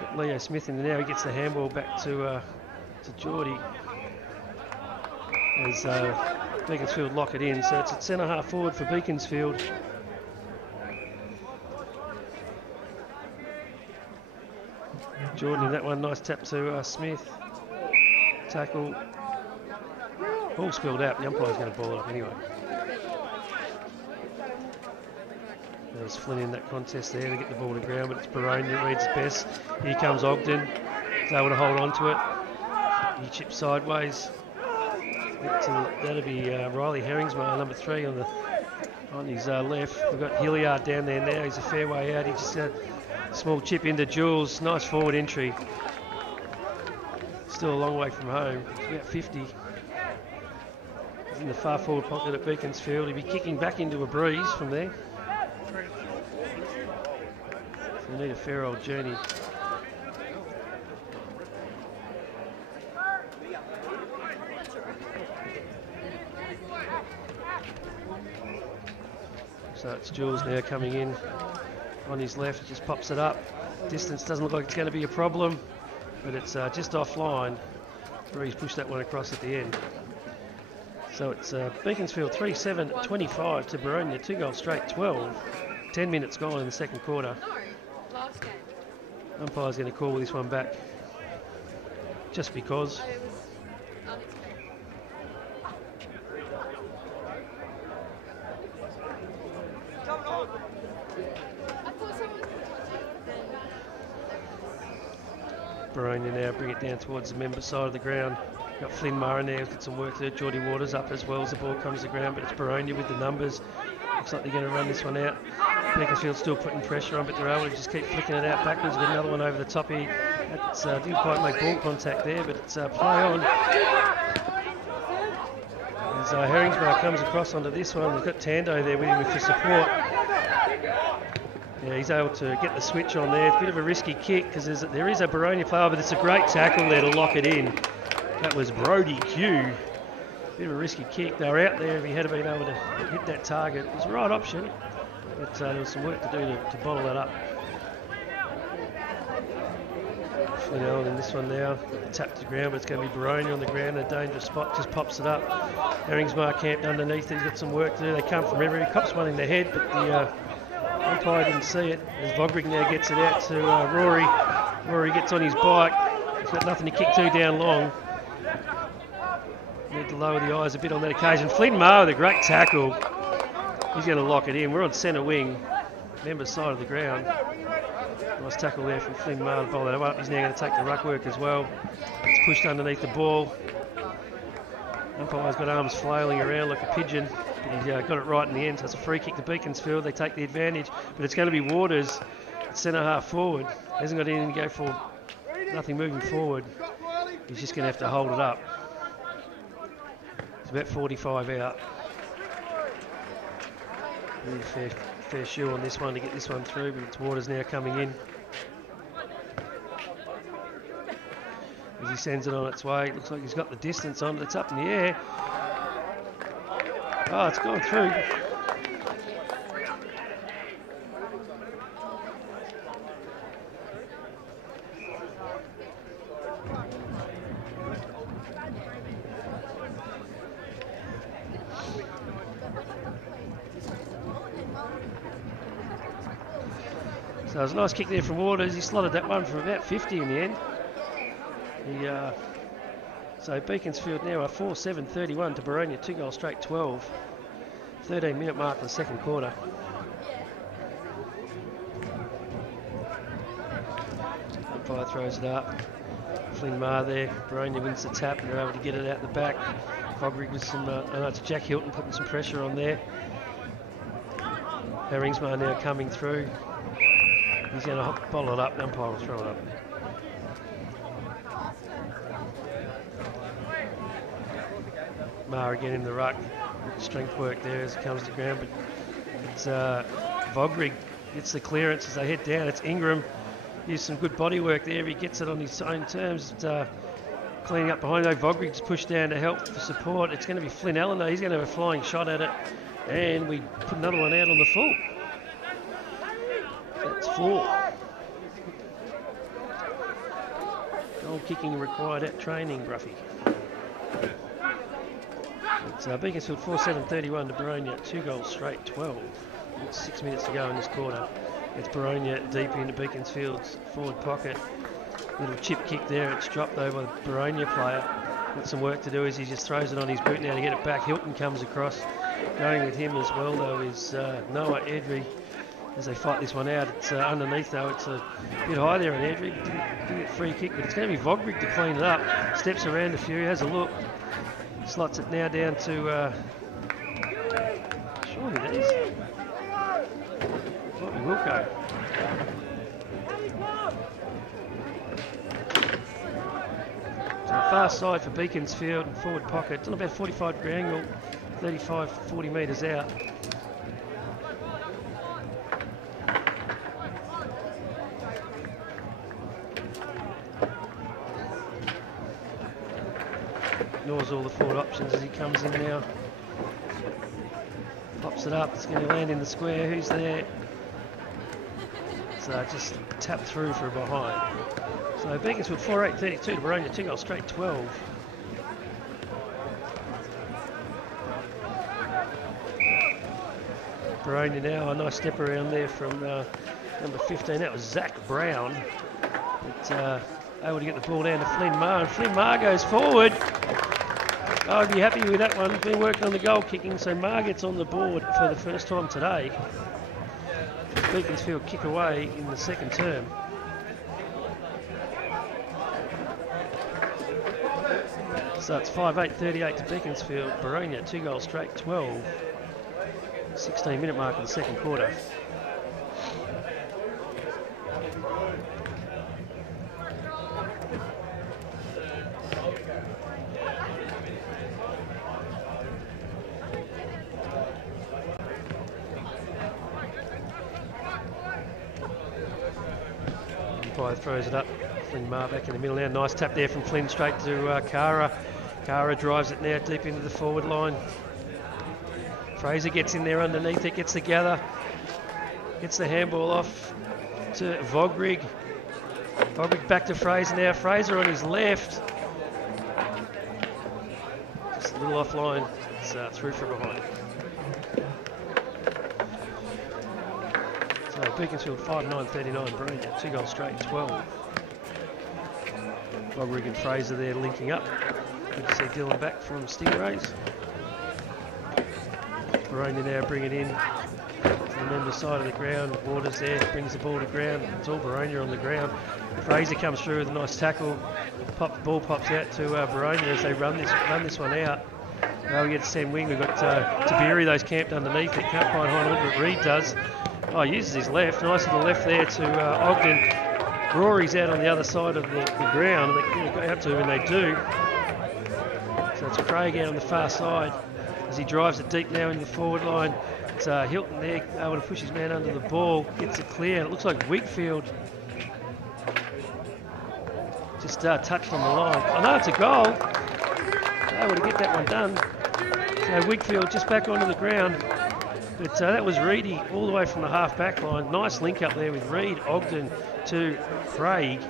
Got Leo Smith in there now. He gets the handball back to Geordie. As Beaconsfield lock it in. So it's at centre half forward for Beaconsfield. Jordan in that one, nice tap to Smith. Tackle. Ball spilled out, the umpire's going to ball it up anyway. There's Flynn in that contest there to get the ball to ground, but it's Boronia that reads best. Here comes Ogden, he's able to hold on to it. He chips sideways. That'll be Riley Herringsmar, number 3 on his left. We've got Hilliard down there now, he's a fair way out. He just had small chip into Jules, nice forward entry. Still a long way from home, it's about 50. He's in the far forward pocket at Beaconsfield. He'll be kicking back into a breeze from there. So we need a fair old journey. So it's Jules now coming in on his left, just pops it up. Distance doesn't look like it's going to be a problem, but it's just offline. Breeze pushed that one across at the end. So it's Beaconsfield 3-7-25 to Boronia, 2 goals straight, 12. 10 minutes gone in the second quarter. Umpire's going to call this one back, just because. Boronia now bring it down towards the member side of the ground. Got Flynn Murray there, got some work there. Geordie Waters up as well as the ball comes to the ground, but it's Boronia with the numbers. Looks like they're going to run this one out. Beaconsfield still putting pressure on, but they're able to just keep flicking it out backwards. Got another one over the top here. That's, didn't quite make ball contact there, but it's play on. As Herringsmar comes across onto this one, we've got Tando there with him for support. Yeah, he's able to get the switch on there. It's a bit of a risky kick because there is a Boronia player, but it's a great tackle there to lock it in. That was Brody Q. Bit of a risky kick. They were out there if he had been able to hit that target. It was the right option, but there was some work to do to bottle that up. Flynn Allen in this one now. Tap to the ground, but it's going to be Boronia on the ground. A dangerous spot, just pops it up. Herringsmar camped underneath. He's got some work to do. They come from everywhere. He cops one in the head, but the umpire didn't see it. As Vogrig now gets it out to Rory. Rory gets on his bike. He's got nothing to kick to down long. Need to lower the eyes a bit on that occasion. Flynn Maher with a great tackle. He's going to lock it in. We're on centre wing, member side of the ground. Nice tackle there from Flynn Maher to bowl that up. He's now going to take the ruck work as well. It's pushed underneath the ball. Umpire's got arms flailing around like a pigeon, but he got it right in the end, so it's a free kick to Beaconsfield. They take the advantage, but it's going to be Waters at centre half forward. Hasn't got anything to go for, nothing moving forward. He's just going to have to hold it up. It's about 45 out. Really fair shoe on this one to get this one through, but it's Waters now coming in. As he sends it on its way, it looks like he's got the distance on it. It's up in the air. Oh, it's gone through. So it was a nice kick there from Waters. He slotted that one from about 50 in the end. So Beaconsfield now are 4-7-31 to Boronia, 2 goals straight, 12. 13-minute mark in the second quarter. Umpire throws it up. Flynn Maher there. Boronia wins the tap and they're able to get it out the back. Vogrig with some, it's Jack Hilton putting some pressure on there. Herringsmar now coming through. He's going to bottle it up. The umpire will throw it up. Maher again in the ruck. Strength work there as it comes to ground, but it's Vogrig gets the clearance as they head down. It's Ingram. Used some good body work there. He gets it on his own terms. It's, cleaning up behind though. Vogrig's pushed down to help for support. It's going to be Flynn Allen though. He's going to have a flying shot at it, and we put another one out on the full. That's 4. Goal kicking required at training, Bruffy. It's Beaconsfield 4-7-31 to Boronia, 2 goals straight, 12. 6 minutes to go in this quarter. It's Boronia deep into Beaconsfield's forward pocket. Little chip kick there. It's dropped over by the Boronia player. Got some work to do as he just throws it on his boot now to get it back. Hilton comes across. Going with him as well though is Noah Edry. As they fight this one out, it's underneath though. It's a bit high there on Edry. Didn't get free kick, but it's going to be Vogrig to clean it up. Steps around a few, has a look. Slots it now down to surely that is Bobby Wilco. So far side for Beaconsfield and forward pocket. It's on about 45 degree angle, 35-40 metres out. Ignores all the forward options as he comes in now. Pops it up, it's going to land in the square. Who's there? So just tap through for a behind. So Beaconsfield 4-8-32 to Boronia, 2 goals straight, 12. Boronia now, a nice step around there from number 15. That was Zach Brown. But able to get the ball down to Flynn Maher, and Flynn Maher goes forward. I'd be happy with that one. Been working on the goal kicking, so Maher gets on the board for the first time today. Beaconsfield kick away in the second term. So it's 5-8-38 to Beaconsfield. Boronia, 2 goals straight, 12. 16-minute mark in the second quarter. Umpire throws it up. Flynn Maher back in the middle now. Nice tap there from Flynn straight to Kara. Kara drives it now deep into the forward line. Fraser gets in there underneath it, gets the gather, gets the handball off to Vogrig. Bogwick back to Fraser now. Fraser on his left. Just a little offline. It's through from behind. So Beaconsfield 5-9-39. Boronia 2 goals straight, 12. Bogwick and Fraser there linking up. Good to see Dylan back from Stingrays. Boronia now bring it in to the member side of the ground. Waters there, brings the ball to ground. It's all Boronia on the ground. Fraser comes through with a nice tackle. The ball pops out to Boronia as they run this one out. Now we get to Sam Wing. We've got Tabiri, those camped underneath. They can't find Heinhold, but Reed does. Oh, uses his left. Nice little left there to Ogden. Rory's out on the other side of the ground, and they have to, and they do. So it's Craig out on the far side as he drives it deep now into the forward line. It's Hilton there, able to push his man under the ball, gets it clear. It looks like Wigfield just touched on the line. I know it's a goal. Able to get that one done. So Wigfield just back onto the ground. But that was Reedy all the way from the half-back line. Nice link up there with Reed, Ogden to Craig.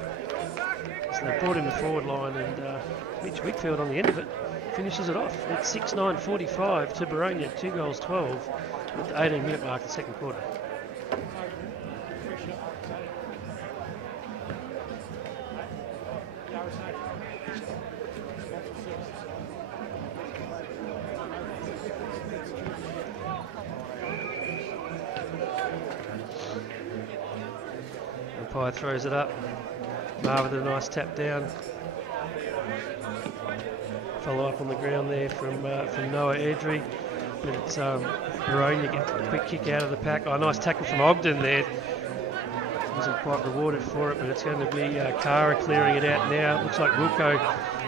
So they brought him the forward line, and Mitch Wigfield on the end of it finishes it off at 6-9-45 to Boronia, 2 goals 12 at the 18-minute mark of the second quarter. Umpire throws it up. Marv with a nice tap down. Follow up on the ground there from Noah Edry. But it's Boronia gets a quick kick out of the pack. Oh, nice tackle from Ogden there. Wasn't quite rewarded for it, but it's going to be Kara clearing it out now. Looks like Wilco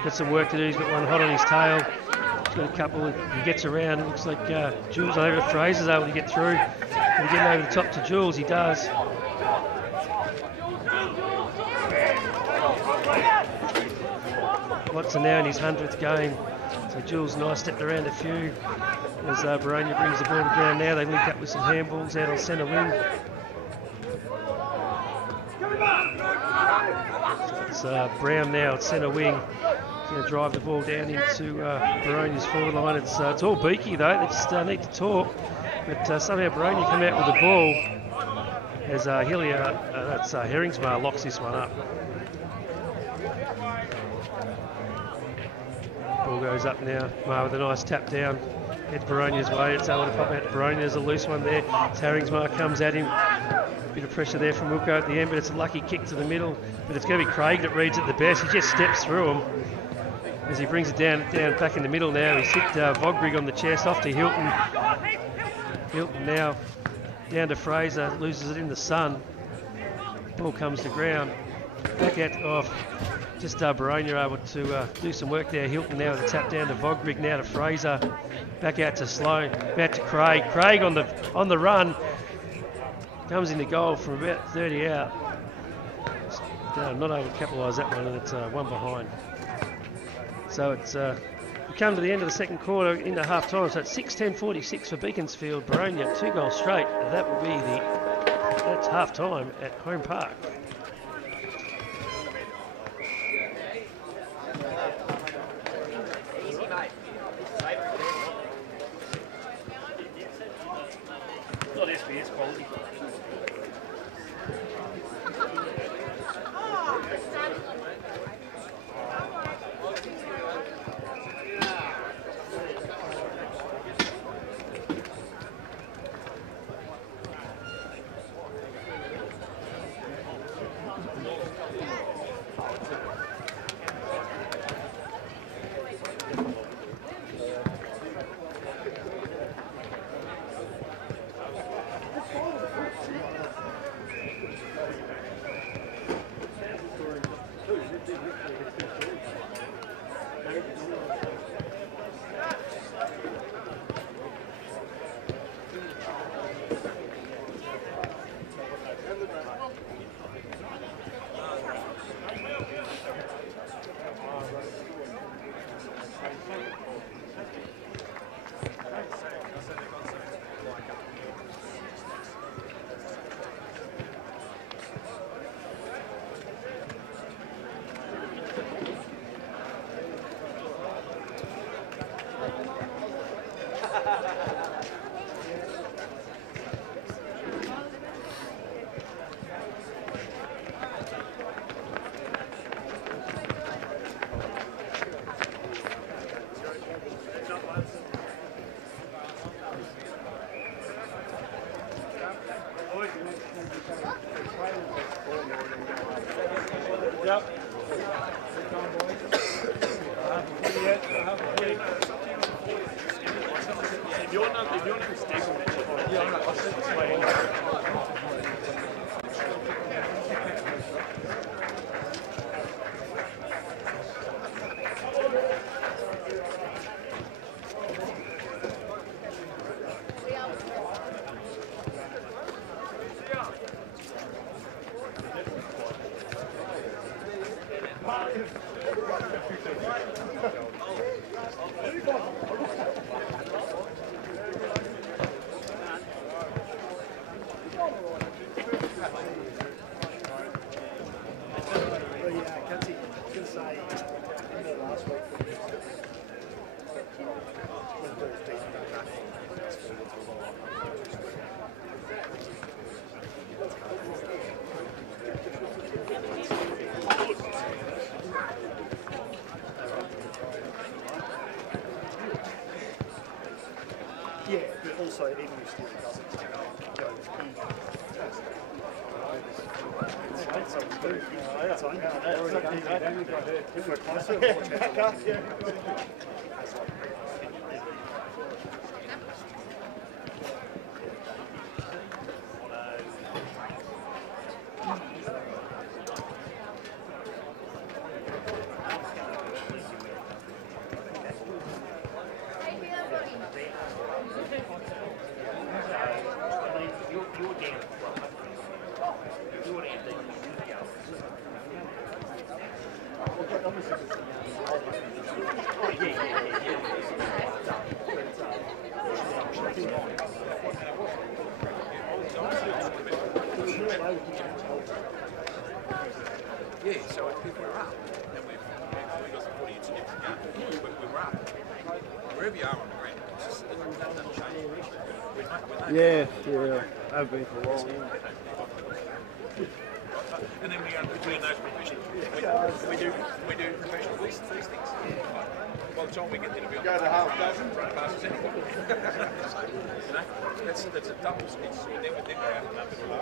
got some work to do. He's got one hot on his tail. He's got a couple. He gets around. It looks like Jules over to Fraser's able to get through. And getting over the top to Jules. He does. Watson now in his 100th game. So Jules nice stepped around a few as Boronia brings the ball to ground now. They link up with some handballs out on centre wing. So it's Brown now at centre wing. He's going to drive the ball down into Boronia's forward line. It's all Beaky though. They just need to talk. But somehow Boronia come out with the ball as that's Herringsmar locks this one up. Ball goes up now. Mar with a nice tap down. Heads Boronia's way. It's able to pop out to Boronia. There's a loose one there. Herringsmar comes at him. Bit of pressure there from Wilco at the end, but it's a lucky kick to the middle. But it's going to be Craig that reads it the best. He just steps through him as he brings it down back in the middle now. He's hit Vogrig on the chest, off to Hilton. Hilton now down to Fraser. Loses it in the sun. Ball comes to ground. Back out off. Just Boronia able to do some work there. Hilton now with a tap down to Vogrig, now to Fraser. Back out to Sloan. Back to Craig. Craig on the run. Comes into goal from about 30 out. Not able to capitalise that one, and it's one behind. So it's we come to the end of the second quarter into half time. So it's 6-10-46 for Beaconsfield. Boronia 2 goals straight. That will be that's half time at Home Park. Not SBS quality. Your name is Steve. Yeah, I know. I said Yeah, but also even if Steele doesn't go, if we're closer, more chance yeah, so if we're up, then we've got some footy, it's a different game. We're up. Wherever you are on the ground, it's just, that doesn't change. Yeah, I've been for a while. And then we go between those professionals. We do professional these things. By the time we get there to be on Go to half dozen. run past us anyway. So, you know, that's a double speed. Then we're out and up and we're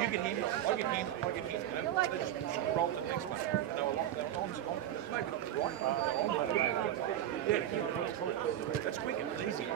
You can hear me. I can hear me. Let's roll to the next one. They were on, maybe not right, but they're on. Yeah, that's quick and easy.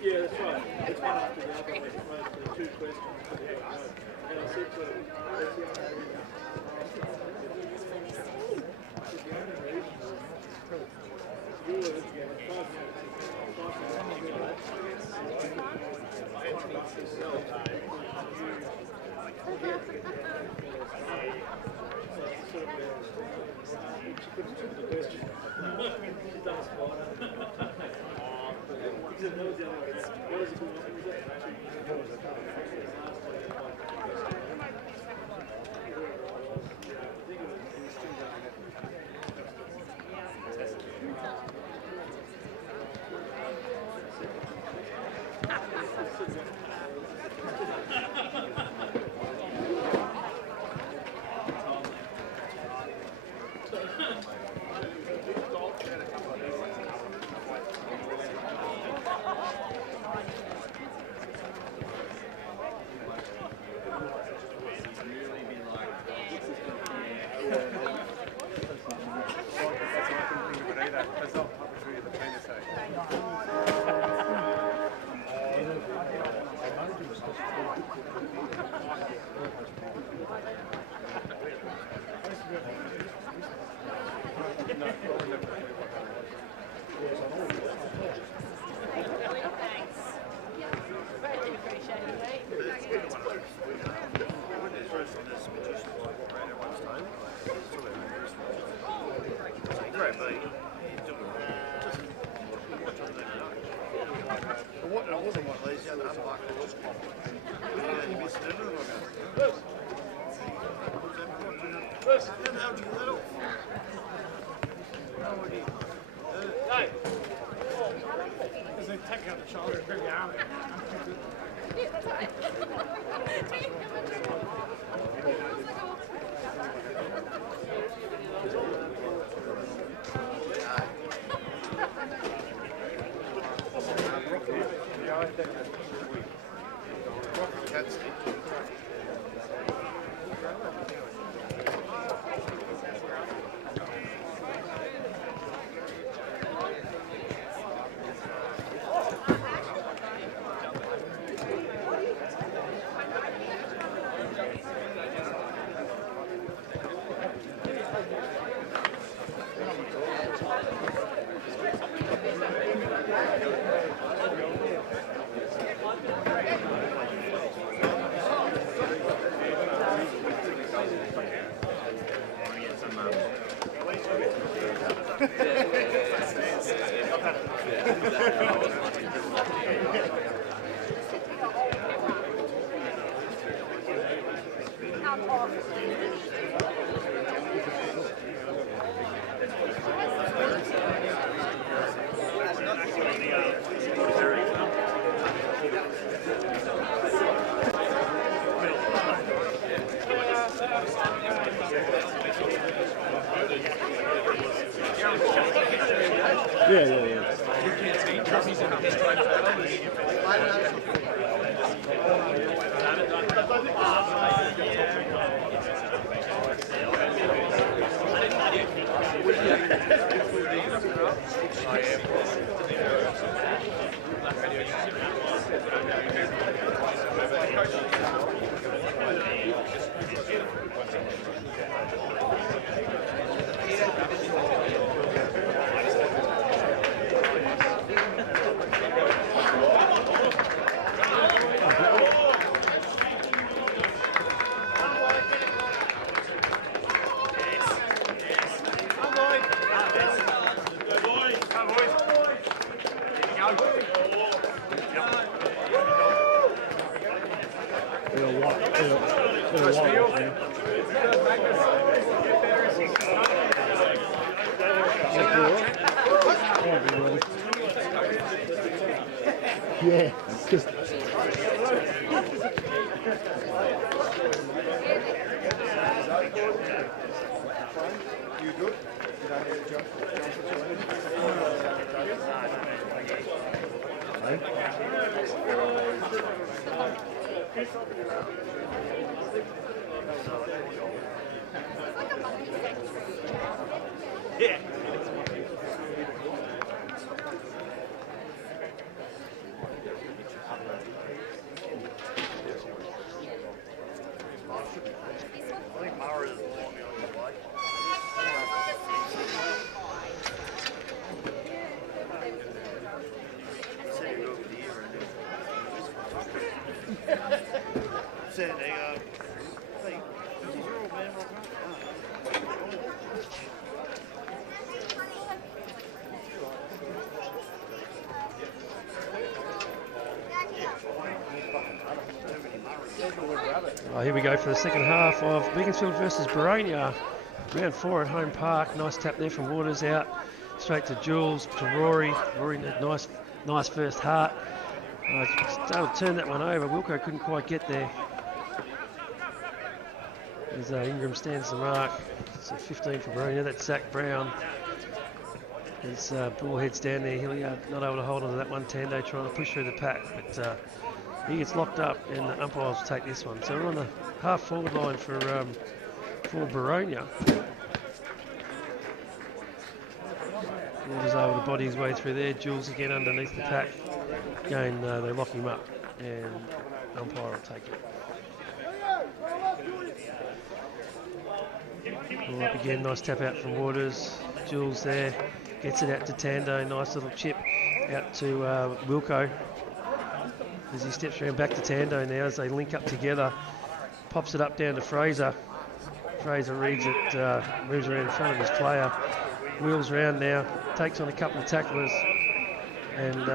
Yeah, that's right. It's one after the other. The two questions. And I said to him, that's the only reason. Yeah, just. You good? Did I hear a jump? Yeah. I think Mara is the one on the way. Sitting over here and sitting there, hey, is your old man walking up? Oh, here we go for the second half of Beaconsfield versus Boronia. Round 4 at home park. Nice tap there from Waters out. Straight to Jules, to Rory. Rory, nice first heart. Started to turn that one over. Wilco couldn't quite get there. As Ingram stands the mark. So 15 for Boronia. That's Zach Brown. His ball heads down there. Hilliard not able to hold on to that one. Tando trying to push through the pack, but he gets locked up, and the umpires will take this one. So we're on the half forward line for Boronia. Waters able to body his way through there. Jules again underneath the pack. Again, they lock him up, and umpire will take it. Ball up again, nice tap out from Waters. Jules there, gets it out to Tando, nice little chip out to Wilco. As he steps around back to Tando now as they link up together. Pops it up down to Fraser. Fraser reads it, moves around in front of his player. Wheels around now, takes on a couple of tacklers, and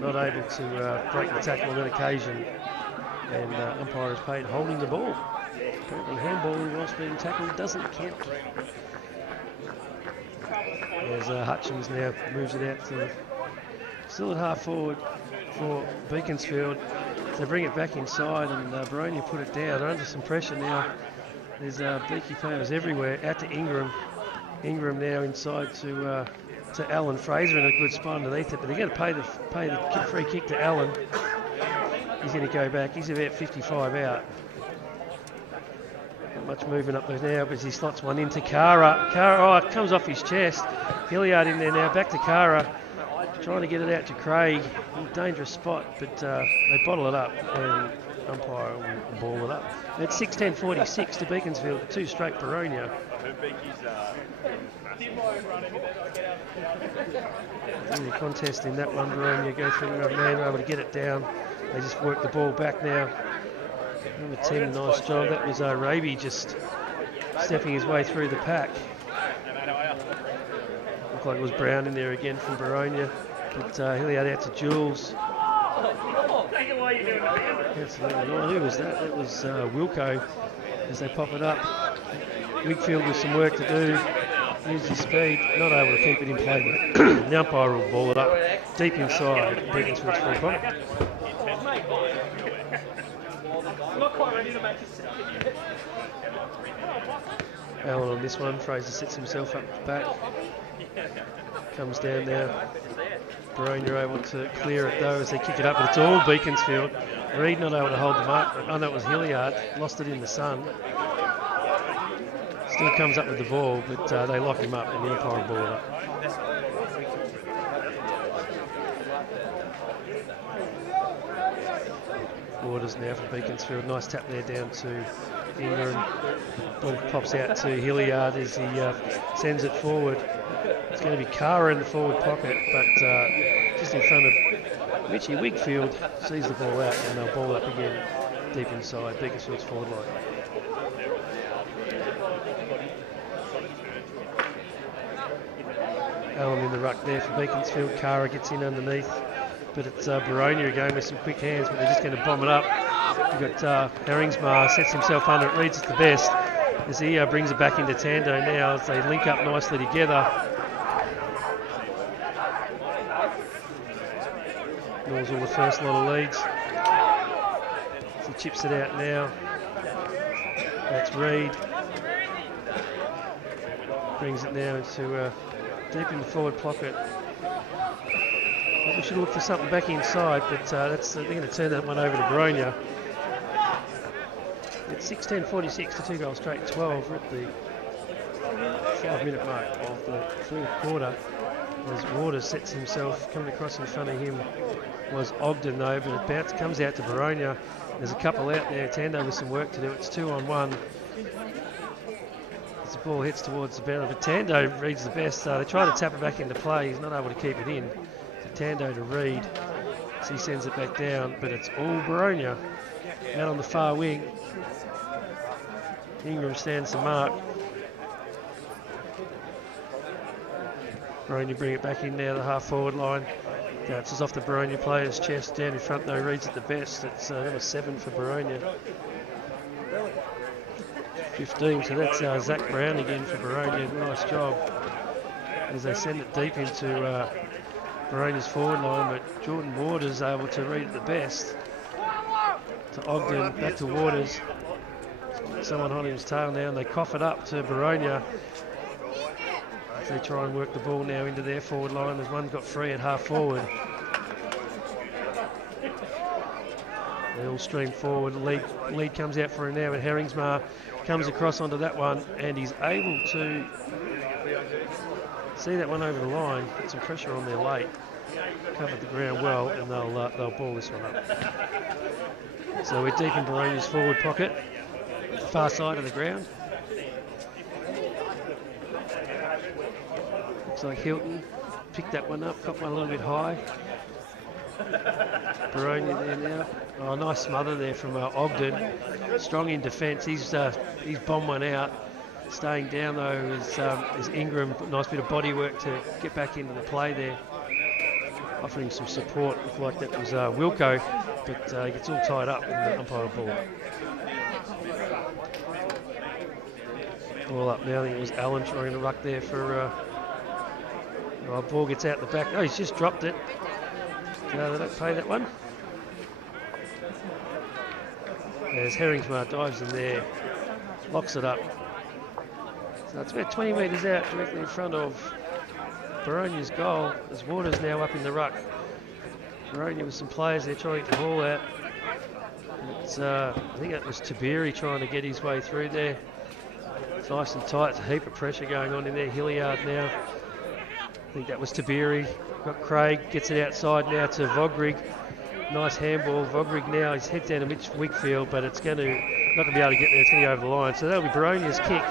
not able to break the tackle on that occasion. And umpire is paid holding the ball. Apparently handballing whilst being tackled doesn't count. As Hutchins now moves it out to still at half forward for Beaconsfield. They bring it back inside, and Boronia put it down. They're under some pressure now. There's Beaky players everywhere. Out to Ingram. Ingram now inside to Allen. Fraser in a good spot underneath it, but they're going to pay the free kick to Allen. He's going to go back. He's about 55 out. Not much movement up there now, but he slots one into Kara. Kara, it comes off his chest. Hilliard in there now, back to Kara. Trying to get it out to Craig. Dangerous spot, but they bottle it up, and umpire will ball it up. It's 6-10-46 to Beaconsfield, 2 straight Boronia. In the contest in that one, Boronia go through the man, able to get it down. They just work the ball back now. Number 10, nice job. That was Raby just stepping his way through the pack. Looked like it was Brown in there again from Boronia. But Hilliard out to Jules. Who was that? That was Wilco as they pop it up. Wigfield with some work to do. Use his speed, not able to keep it in play. But the umpire will ball it up deep inside Beaconsfield's full product. Allen on this one. Fraser sets himself up back. Comes down now. Boronia able to clear it though as they kick it up, but it's all Beaconsfield. Reed not able to hold them up. Oh no, it was Hilliard. Lost it in the sun. Still comes up with the ball, but they lock him up and the umpire will ball it up. Waters now for Beaconsfield. Nice tap there down to Ingram. Ball pops out to Hilliard as he sends it forward. It's going to be Kara in the forward pocket, but just in front of Richie Wigfield. Sees the ball out and they'll ball up again deep inside Beaconsfield's forward line. Allen in the ruck there for Beaconsfield. Kara gets in underneath, but it's Boronia again with some quick hands, but they're just going to bomb it up. You've got Herringsmar sets himself under it, reads it the best as he brings it back into Tando now as they link up nicely together. Knows all the first lot of leads. So he chips it out now. That's Reed. Brings it now into deep in the forward pocket. We should look for something back inside, but they're going to turn that one over to Boronia. It's 6-10-46 to 2 goals straight 12. We're at the 5-minute mark of the fourth quarter. As Waters sets himself, coming across in front of him was Ogden though, but it bounce comes out to Boronia. There's a couple out there. Tando with some work to do. It's 2-on-1. As the ball hits towards the boundary, but Tando reads the best. They try to tap it back into play. He's not able to keep it in. So Tando to Reed. So he sends it back down, but it's all Boronia. Out on the far wing. Ingram stands the mark. Boronia bring it back in now, the half forward line. Bounces off the Boronia player's chest down in front though, reads it the best. It's number 7 for Boronia. 15, so that's Zach Brown again for Boronia. Nice job as they send it deep into Boronia's forward line, but Jordan Waters able to read it the best. To Ogden, back to Waters. Someone on his tail now, and they cough it up to Boronia as they try and work the ball now into their forward line. There's one got free at half forward. They all stream forward. Lead comes out for him now, but Herringsmar comes across onto that one, and he's able to see that one over the line, put some pressure on there late, covered the ground well, and they'll ball this one up. So we're deep in Boronia's forward pocket, far side of the ground. Looks like Hilton picked that one up, got one a little bit high. Boronia there now. Oh, nice smother there from Ogden. Strong in defence. He's bombed one out. Staying down though is Ingram. Nice bit of body work to get back into the play there. Offering some support. Looked like that was Wilco, but he gets all tied up in the umpire ball. Ball up now. I think it was Allen trying to ruck there for. Ball gets out the back. Oh, he's just dropped it. No, they don't pay that one. As Herringsmar dives in there, locks it up. So it's about 20 metres out, directly in front of Boronia's goal. As Waters now up in the ruck. Boronia with some players there trying to get the ball out. It's, I think that was Tabiri trying to get his way through there. It's nice and tight. It's a heap of pressure going on in there. Hilliard now. I think that was Tabiri. Got Craig, gets it outside now to Vogrig. Nice handball. Vogrig now, his head down to Mitch Wigfield, but it's not going to be able to get there. It's going to go over the line. So that'll be Boronia's kick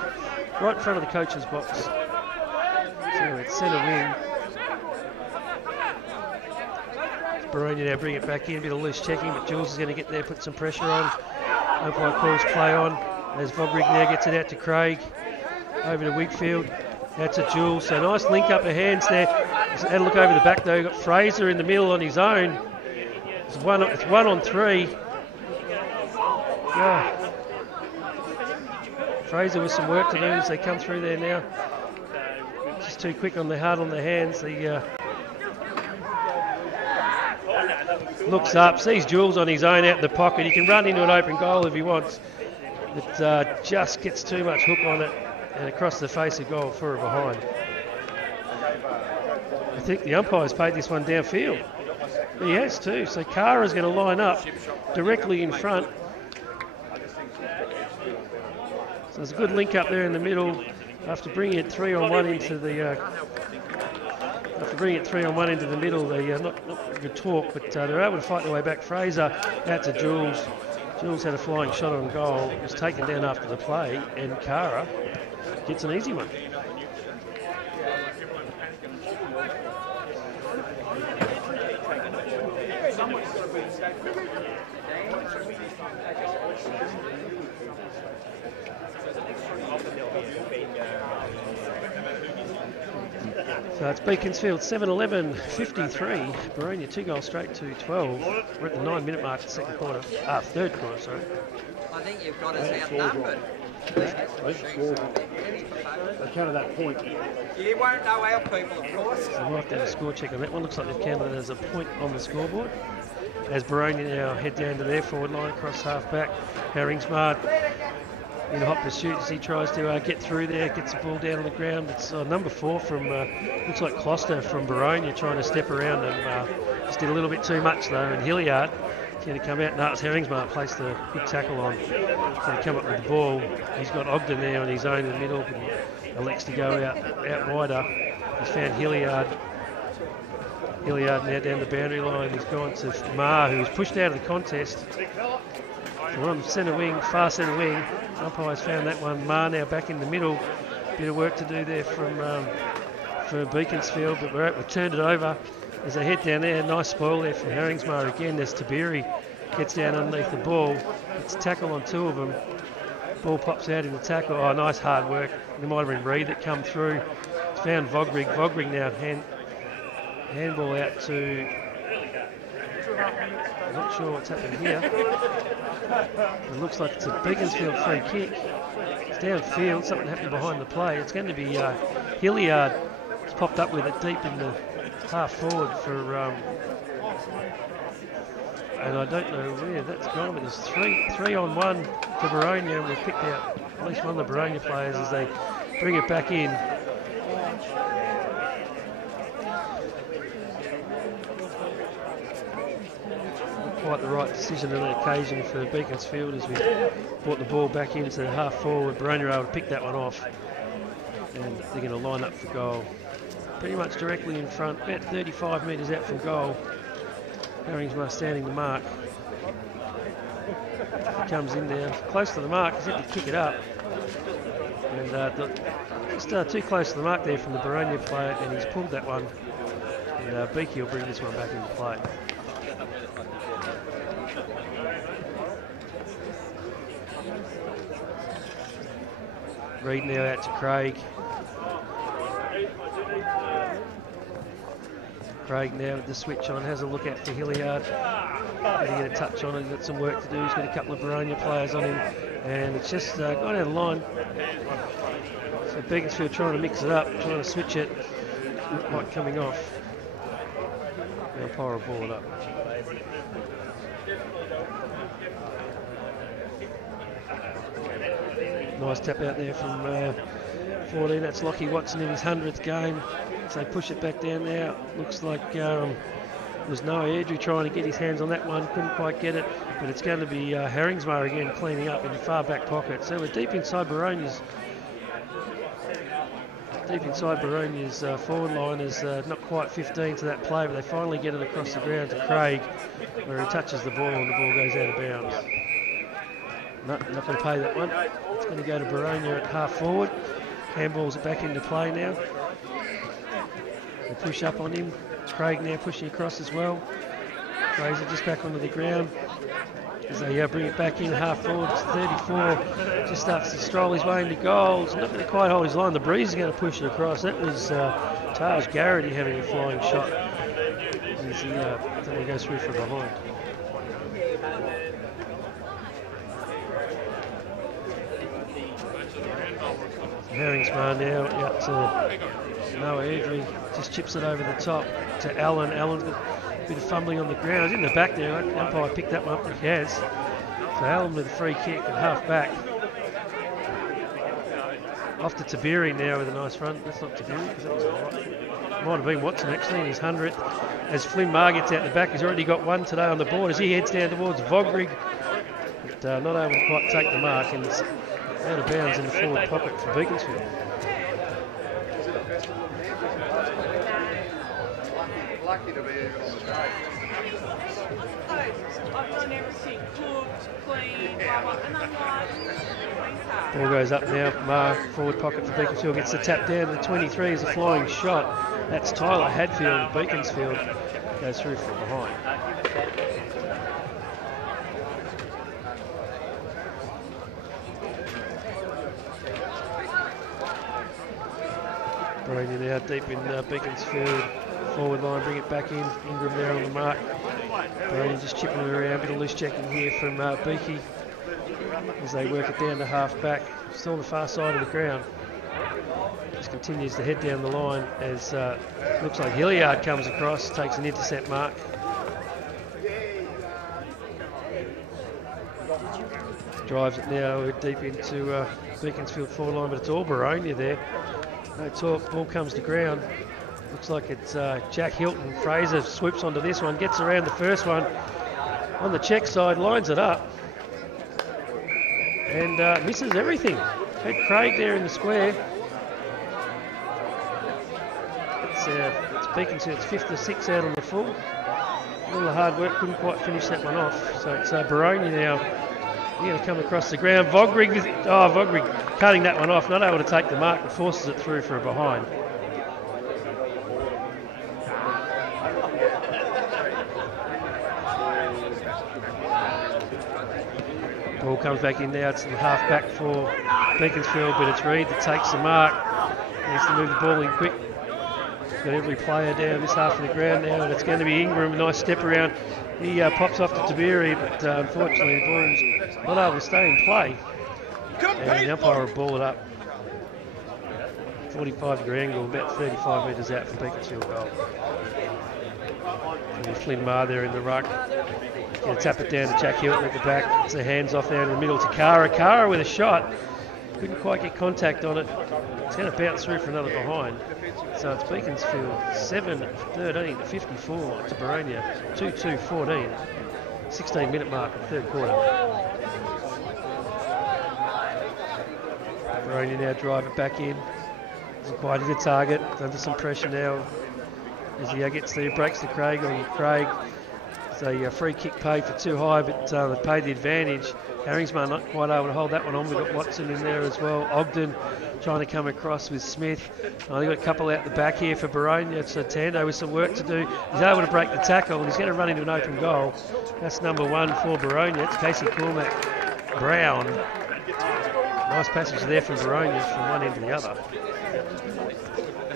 right in front of the coach's box. So it's centre wing. Boronia now bring it back in, a bit of loose checking, but Jules is going to get there, put some pressure on. Umpire calls play on as Vogrig now gets it out to Craig. Over to Wigfield. Out to Jules. So nice link up of hands there. Had a look over the back though. You've got Fraser in the middle on his own. It's one on 3. Yeah. Fraser with some work to do as they come through there now. Just too quick on the hard on the hands. He looks up, sees Jules on his own out in the pocket. He can run into an open goal if he wants. But just gets too much hook on it. And across the face of goal, for or behind. I think the umpire's paid this one downfield. He has too. So Kara's going to line up directly in front. So there's a good link up there in the middle. After bringing it 3-on-1 into the middle, they not good talk, but they're able to fight their way back. Fraser out to Jules. Jules had a flying shot on goal. It was taken down after the play, and Kara gets an easy one. So it's Beaconsfield 7-11, 53. Boronia 2 goals straight to 12. We're at the 9-minute mark of the third quarter, sorry. I think you've got us outnumbered. They counted that point. You won't know our people, of course. So we'll have to have a score check on that one. Looks like they've counted it as a point on the scoreboard. As Boronia now head down to their forward line across half back. Herringsmar in hot pursuit as he tries to get through there, gets the ball down on the ground. It's number 4 from, looks like Closter from Boronia trying to step around and just did a little bit too much though. And Hilliard is going to come out. No, it's Herringsmar placed the big tackle on. He's going to come up with the ball. He's got Ogden there on his own in the middle, but he elects to go out wider. He's found Hilliard. Hilliard now down the boundary line. He's gone to Ma, who was pushed out of the contest. So we're on centre wing, far centre wing. Umpire's found that one. Ma now back in the middle. Bit of work to do there from Beaconsfield, but we've turned it over as they head down there. Nice spoil there from Herringsmar again. There's Tabiri gets down underneath the ball. It's a tackle on 2 of them. Ball pops out in the tackle. Oh, nice hard work. There might have been Reed that come through. It's found Vogrig. Vogrig now handball out to I'm not sure what's happened here. It looks like it's a Beaconsfield free kick. It's downfield, something happened behind the play. It's going to be Hilliard. It's popped up with it deep in the half forward for, and I don't know where that's gone, but there's three on one to Boronia, and we've picked out at least one of the Boronia players as they bring it back in. Quite the right decision on that occasion for Beaconsfield as we brought the ball back into the half forward. Boronia were able to pick that one off, and they're going to line up for goal. Pretty much directly in front, about 35 metres out from goal. Herringsmar standing the mark. He comes in there, close to the mark, he's had to kick it up. And just too close to the mark there from the Boronia player, and he's pulled that one. And Beaky will bring this one back into play. Reed now out to Craig. Craig now with the switch on, has a look out for Hilliard. Going to get a touch on it, he's got some work to do. He's got a couple of Boronia players on him, and it's just gone out of line. So Beaconsfield trying to mix it up, trying to switch it. Not quite coming off. The umpire will ball it up. Nice tap out there from 14. That's Lockie Watson in his 100th game. So they push it back down now. Looks like it was Noah Airdrie trying to get his hands on that one. Couldn't quite get it. But it's going to be Herringsmar again cleaning up in the far back pocket. So we're deep inside Boronia's forward line. Is not quite 15 to that play, but they finally get it across the ground to Craig, where he touches the ball and the ball goes out of bounds. Not going to pay that one. It's going to go to Boronia at half forward. Handballs it back into play now. They push up on him. Craig now pushing across as well. Fraser just back onto the ground. As they bring it back in half forward, it's 34. Just starts to stroll his way into goal. He's not going to quite hold his line. The breeze is going to push it across. That was Taj Garrity having a flying shot. As he then goes through from behind. Herringsmar now out to Noah Airdrie, just chips it over the top to Allen. Allen's got a bit of fumbling on the ground. He's in the back there. The umpire picked that one up. He has. So Allen with a free kick at half back. Off to Tabiri now with a nice run. That's not Tabiri, because that was right. Might have been Watson actually in his 100th. As Flynn Marr gets out the back, he's already got one today on the board as he heads down towards Vogrig. But not able to quite take the mark, and it's out of bounds in the forward pocket for Beaconsfield. Lucky to be even on the straight. I've done everything, cooked, clean, blah, blah, and I'm like, Ball goes up now. Marr, forward pocket for Beaconsfield, gets the tap down to the 23 as a flying shot. That's Tyler Hadfield of Beaconsfield. Goes through from behind. Boronia now deep in Beaconsfield. Forward line, bring it back in. Ingram there on the mark. Boronia just chipping it around. Bit of loose checking here from Beaky as they work it down to half back. Still on the far side of the ground. Just continues to head down the line as looks like Hilliard comes across, takes an intercept mark. Drives it now deep into Beaconsfield forward line, but it's all Boronia there. No talk, ball comes to ground. Looks like it's Jack Hilton. Fraser swoops onto this one, gets around the first one on the check side, lines it up, and misses everything. Had Craig there in the square. It's Beaconsfield's 5th or 6th out on the full. A little hard work, couldn't quite finish that one off. So it's Boronia now. He's going to come across the ground. Vogrig cutting that one off, not able to take the mark, but forces it through for a behind. Ball comes back in now. It's the half back for Beaconsfield, but it's Reed that takes the mark. Needs to move the ball in quick. Got every player down this half of the ground now, and it's going to be Ingram. A nice step around He pops off to Tabiri, but unfortunately the ball's not able to stay in play. And the umpire will ball it up. 45-degree angle, about 35 metres out from Beaconsfield goal. And Flynn Maher there in the ruck. Going to tap it down to Jack Hilton at the back. It's the hands off there in the middle to Kara. Kara with a shot. Couldn't quite get contact on it. It's going to bounce through for another behind. So it's Beaconsfield 7-13 to 54 to Boronia 2-2-14. 16-minute mark in the third quarter. Boronia now drive it back in. Doesn't quite hit the target. Under some pressure now as he gets there, breaks to Craig on Craig. It's a free kick paid for too high, but they paid the advantage. Harringsmar not quite able to hold that one on. We've got Watson in there as well. Ogden trying to come across with Smith. They've got a couple out the back here for Boronia. It's Tando with some work to do. He's able to break the tackle and he's going to run into an open goal. That's number 1 for Boronia. It's Casey Cormac Brown. Nice passage there from Boronia from one end to the other.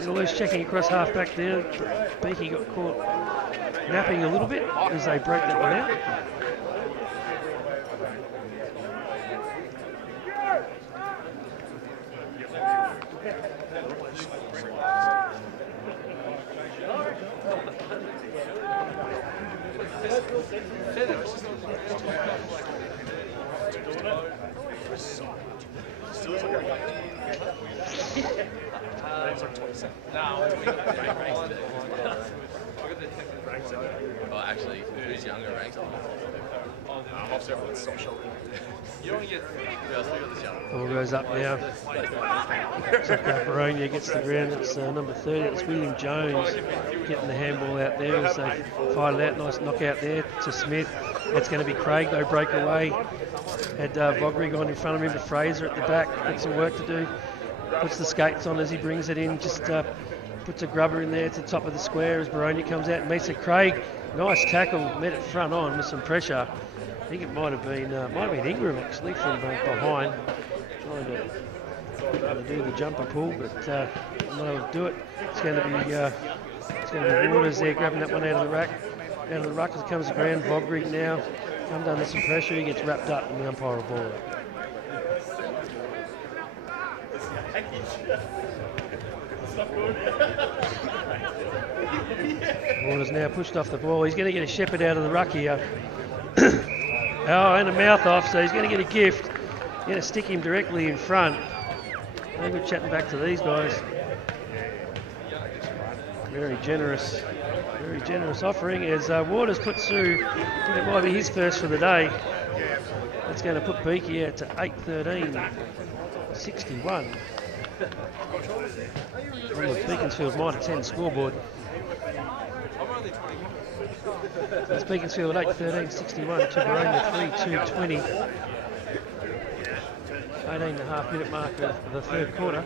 Loose checking across half back there. Beaky got caught napping a little bit as they broke that one out. Oh, actually, who's younger ranks? Ball goes up now. Boronia gets the ground. It's number 30. It's William Jones getting the handball out there as they fight it out. Nice knockout there to Smith. That's going to be Craig though, breakaway. Had Vogrig on in front of him to Fraser at the back. Got some work to do. Puts the skates on as he brings it in. Just puts a grubber in there to the top of the square as Boronia comes out and meets it. Craig, nice tackle, met it front on with some pressure. I think it might have been Ingram actually from behind, trying to do the jumper pull, but not able to do it. It's going to be Waters there grabbing that one out of the rack. Out of the ruck as it comes to ground. Vogrig now comes under some pressure. He gets wrapped up and the umpire will ball it. Waters now pushed off the ball. He's going to get a shepherd out of the ruck here. Oh, and a mouth off, so he's going to get a gift. Going to stick him directly in front. No good chatting back to these guys. Very generous offering as Waters puts through. I think it might be his first for the day. That's going to put Beaky out to 8-13, 61. On the Beaconsfield -10 scoreboard. That's Beaconsfield 8-13, 61 to Boronia 3-2-20. 18.5 minute mark of the third quarter.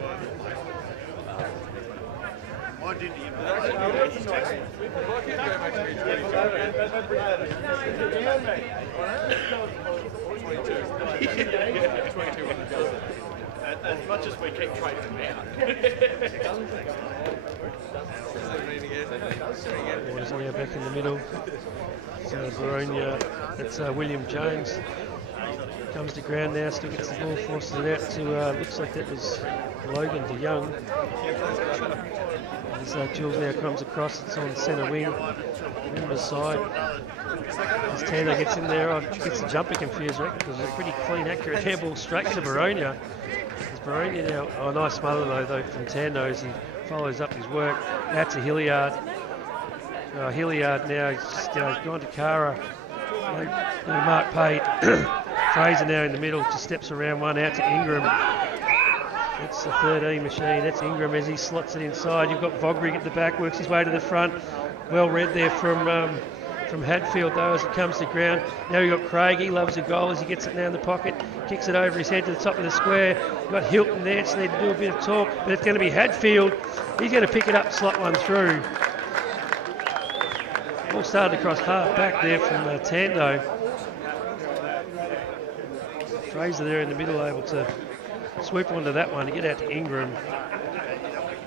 As much as we keep trading them out. Waters now back in the middle. So Boronia, it's William Jones. Comes to ground now, still gets the ball, forces it out to, looks like that was Logan to Young. As Jules now comes across, it's on centre wing, Member's side. As Tando gets in there, gets the jumper confused, right? Because it's a pretty clean, accurate air ball straight to Boronia. As Boronia now, oh, nice smother though from Tando as he follows up his work. Out to Hilliard. Hilliard now, he's gone to Kara. Mark Pate. Fraser now in the middle, just steps around one out to Ingram. That's the 13 machine, that's Ingram as he slots it inside. You've got Vogrig at the back, works his way to the front. Well read there from Hadfield though as it comes to ground. Now we've got Craig, he loves a goal as he gets it now in the pocket, kicks it over his head to the top of the square. You've got Hilton there, just need to do a bit of talk, but it's going to be Hadfield. He's going to pick it up, slot one through. All started across half back there from Tando. Fraser there in the middle, able to swoop onto that one to get out to Ingram.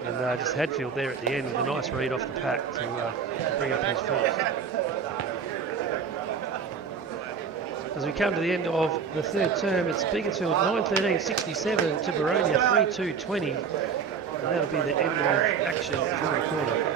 And just Hadfield there at the end with a nice read off the pack to bring up his foot. As we come to the end of the third term, it's Beaconsfield 9-13-67 to Boronia 3-2-20. And that'll be the end of action during the quarter.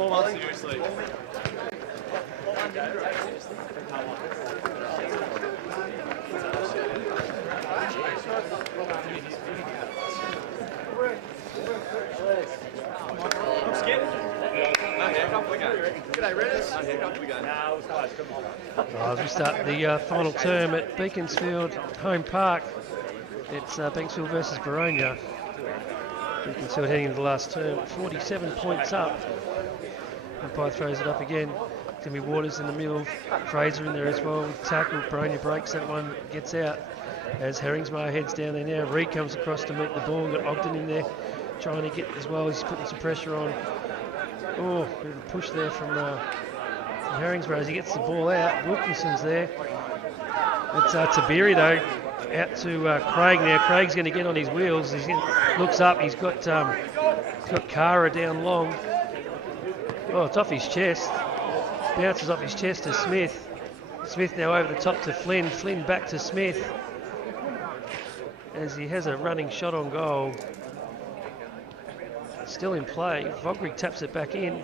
Small one, seriously. As we start the final term at Beaconsfield home park, it's Beaconsfield versus Boronia. Beaconsfield heading into the last term, 47 points up. Umpire throws it up again. It's going to be Waters in the middle, Fraser in there as well with tackle. Boronia breaks that one, gets out as Herringsmar heads down there now. Reed comes across to meet the ball, got Ogden in there trying to get as well. He's putting some pressure on. Oh, bit of a push there from Herringsmar as he gets the ball out. Wilkinson's there. It's Tabiri though, out to Craig now. Craig's going to get on his wheels. Looks up, he's got Kara down long. Oh, it's off his chest. Bounces off his chest to Smith. Smith now over the top to Flynn. Flynn back to Smith as he has a running shot on goal. Still in play. Vogrig taps it back in.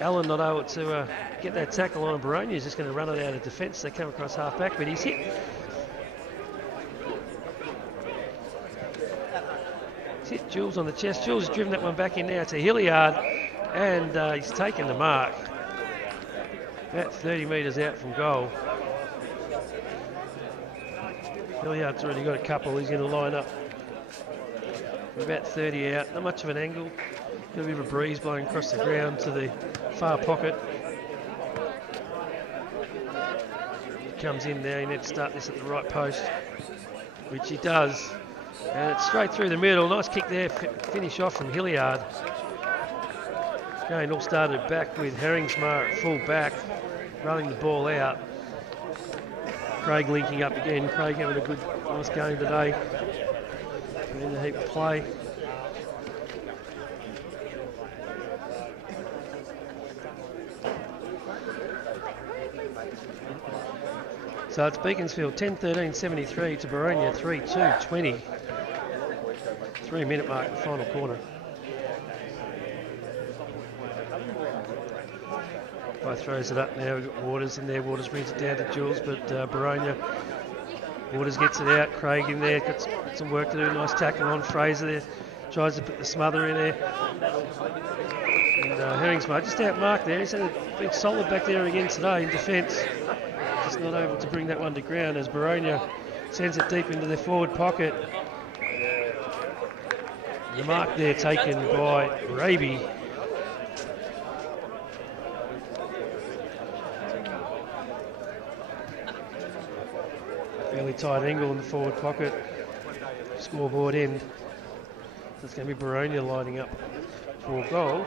Allen not able to get that tackle on. Boronia is just going to run it out of defence. They come across half back, but he's hit. He's hit Jules on the chest. Jules has driven that one back in now to Hilliard, and he's taken the mark. About 30 metres out from goal. Hilliard's already got a couple. He's going to line up. About 30 out, not much of an angle. Got a bit of a breeze blowing across the ground to the far pocket. He comes in now, he needs to start this at the right post, which he does. And it's straight through the middle, nice kick there, finish off from Hilliard. Again, all started back with Herringsmar at full back, running the ball out. Craig linking up again, Craig having a good, nice game today. In the heap of play. So it's Beaconsfield 10-13-73 to Boronia 3-2-20. 3-minute mark, the final quarter. Both throws it up now. We've got Waters in there. Waters brings it down to Jules, but Boronia. Waters gets it out. Craig in there. Got some work to do. Nice tackle on Fraser there. Tries to put the smother in there. And Herringsmar just outmarked there. He's been solid back there again today in defence. Just not able to bring that one to ground as Boronia sends it deep into their forward pocket. The mark there taken by Raby. Fairly tight angle in the forward pocket. Scoreboard end. So it's going to be Boronia lining up for a goal.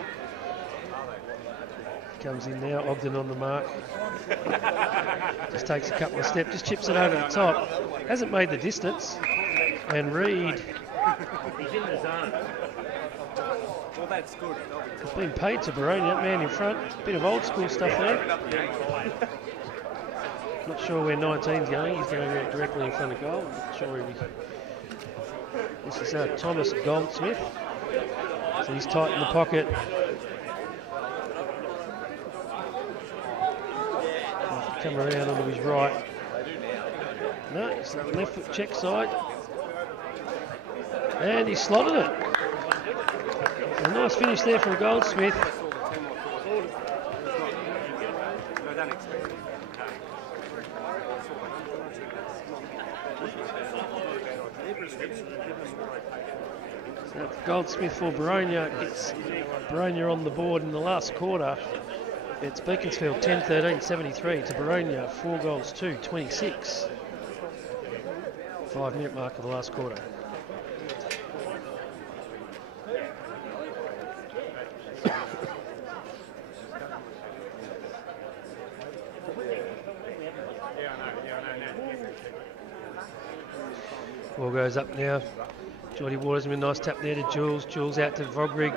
Comes in now, Ogden on the mark. Just takes a couple of steps, just chips it over the top. Hasn't made the distance. And Reed. He's in the zone. Well, that's good. It's been paid to Boronia, that man in front. Bit of old school stuff there. Not sure where 19's going. He's going directly in front of goal. Not sure where this is Thomas Goldsmith. So he's tight in the pocket. Come around onto his right. No, it's left foot check side. And he slotted it. A nice finish there from Goldsmith. So Goldsmith for Boronia gets Boronia on the board in the last quarter. It's Beaconsfield 10-13-73 to Boronia, 4 goals to 26. 5-minute mark of the last quarter. Ball goes up now. Geordie Waters with a nice tap there to Jules. Jules out to Vogrig.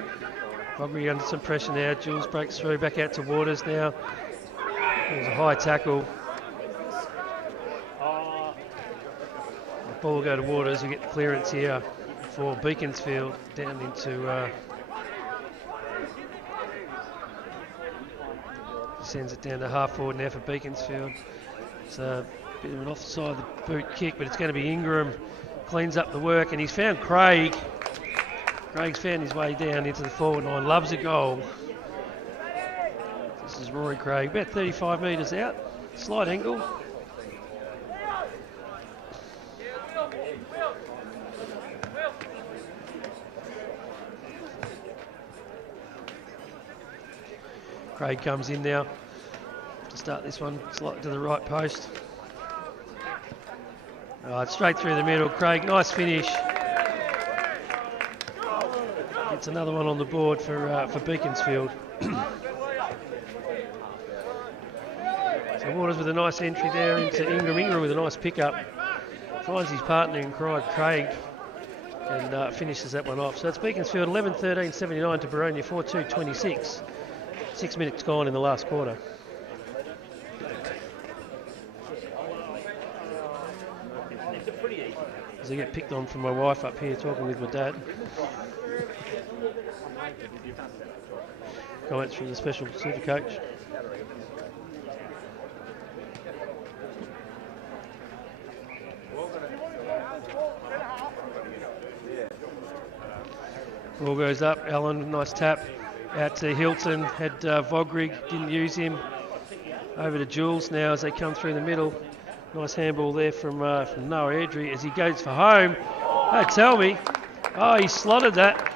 Vogrig under some pressure now. Jules breaks through, back out to Waters now. There's a high tackle. The ball will go to Waters. We get the clearance here for Beaconsfield down into sends it down to half forward now for Beaconsfield. It's a bit of an offside the boot kick, but it's going to be Ingram. Cleans up the work, and he's found Craig. Craig's found his way down into the forward line. Loves a goal. This is Rory Craig, about 35 metres out. Slight angle. Craig comes in now to start this one, slightly to the right post. Right, straight through the middle. Craig, nice finish. Gets another one on the board for Beaconsfield. So Waters with a nice entry there into Ingram. Ingram with a nice pickup. Finds his partner in Craig and finishes that one off. So it's Beaconsfield 11-13-79 to Boronia 4-2-26. 6 minutes gone in the last quarter. As I get picked on from my wife up here talking with my dad. Comments from the special super coach. Ball goes up, Allen, nice tap. Out to Hilton, had Vogrig, didn't use him. Over to Jules now as they come through the middle. Nice handball there from Noah Airdrie as he goes for home. Don't tell me. Oh, he slotted that.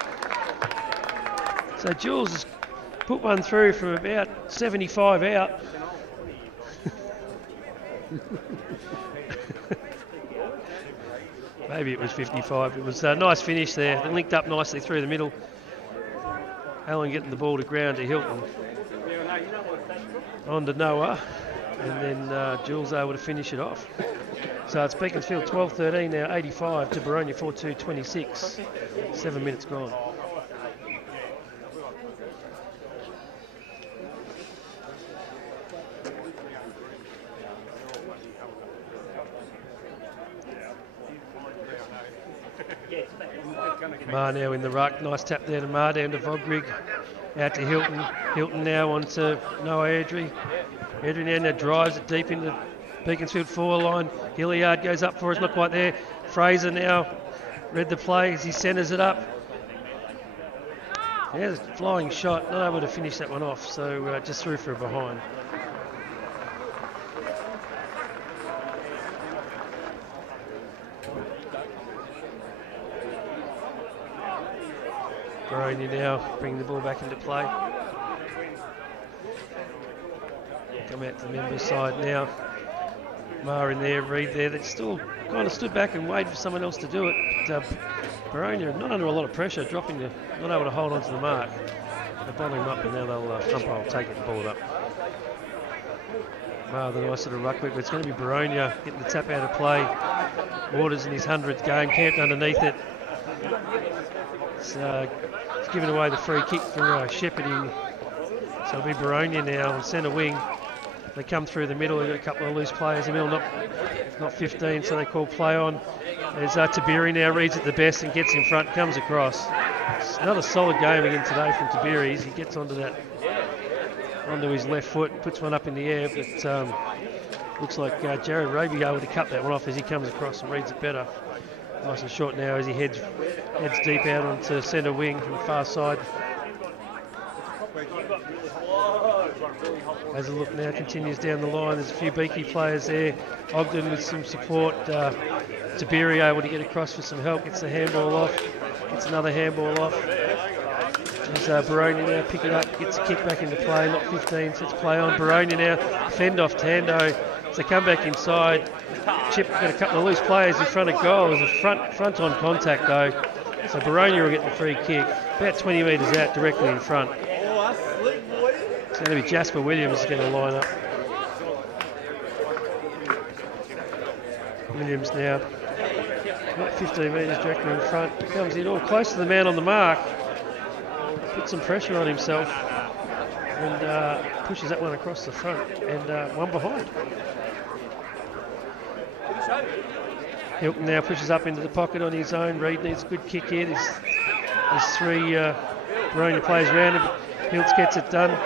So Jules has put one through from about 75 out. Maybe it was 55. It was a nice finish there. It linked up nicely through the middle. Allen getting the ball to ground to Hilton. On to Noah. And then Jules able to finish it off. So it's Beaconsfield 12-13 now, 85 to Boronia 4-2-26. 7 minutes gone. Mar now in the ruck. Nice tap there to Mar, down to Vogrig. Out to Hilton. Hilton now onto Noah Airdrie. Airdrie now drives it deep into Beaconsfield forward line. Hilliard goes up for us, not quite there. Fraser now read the play as he centres it up. Yeah, a flying shot, not able to finish that one off, so just through for a behind. Boronia now bringing the ball back into play. Come out to the members' side now. Mar in there, Reed there. They still kind of stood back and waited for someone else to do it. But Boronia not under a lot of pressure, not able to hold on to the mark. They're bottling them up and now they'll umpire will take it and ball it up. Mar, the nice little ruck whip, but it's going to be Boronia getting the tap out of play. Waters in his 100th game, camped underneath it. It's given away the free kick for shepherding. So it'll be Boronia now on centre wing. They come through the middle. They've got a couple of loose players in the middle, not 15, so they call play on. There's Tabiri now, reads it the best and gets in front, comes across. It's another solid game again today from Tabiri. He gets onto his left foot, puts one up in the air, but looks like Jared Raby able to cut that one off as he comes across and reads it better. Nice and short now as he heads deep out onto centre wing from the far side. Has a look now, continues down the line. There's a few Beaky players there. Ogden with some support. Tabiri able to get across for some help. Gets the handball off. Gets another handball off. There's Boronia now pick it up. Gets a kick back into play. Not 15, sets play on. Boronia now fend off Tando. As they come back inside. Chip got a couple of loose players in front of goal. There's a front on contact though. So Boronia will get the free kick. About 20 metres out, directly in front. It's going to be Jasper Williams going to line up. Williams now, about 15 metres directly in front. Comes in all close to the man on the mark. Puts some pressure on himself and pushes that one across the front and one behind. Hilton now pushes up into the pocket on his own. Reid needs a good kick here. There's three Boronia players around him. Hiltz gets it done.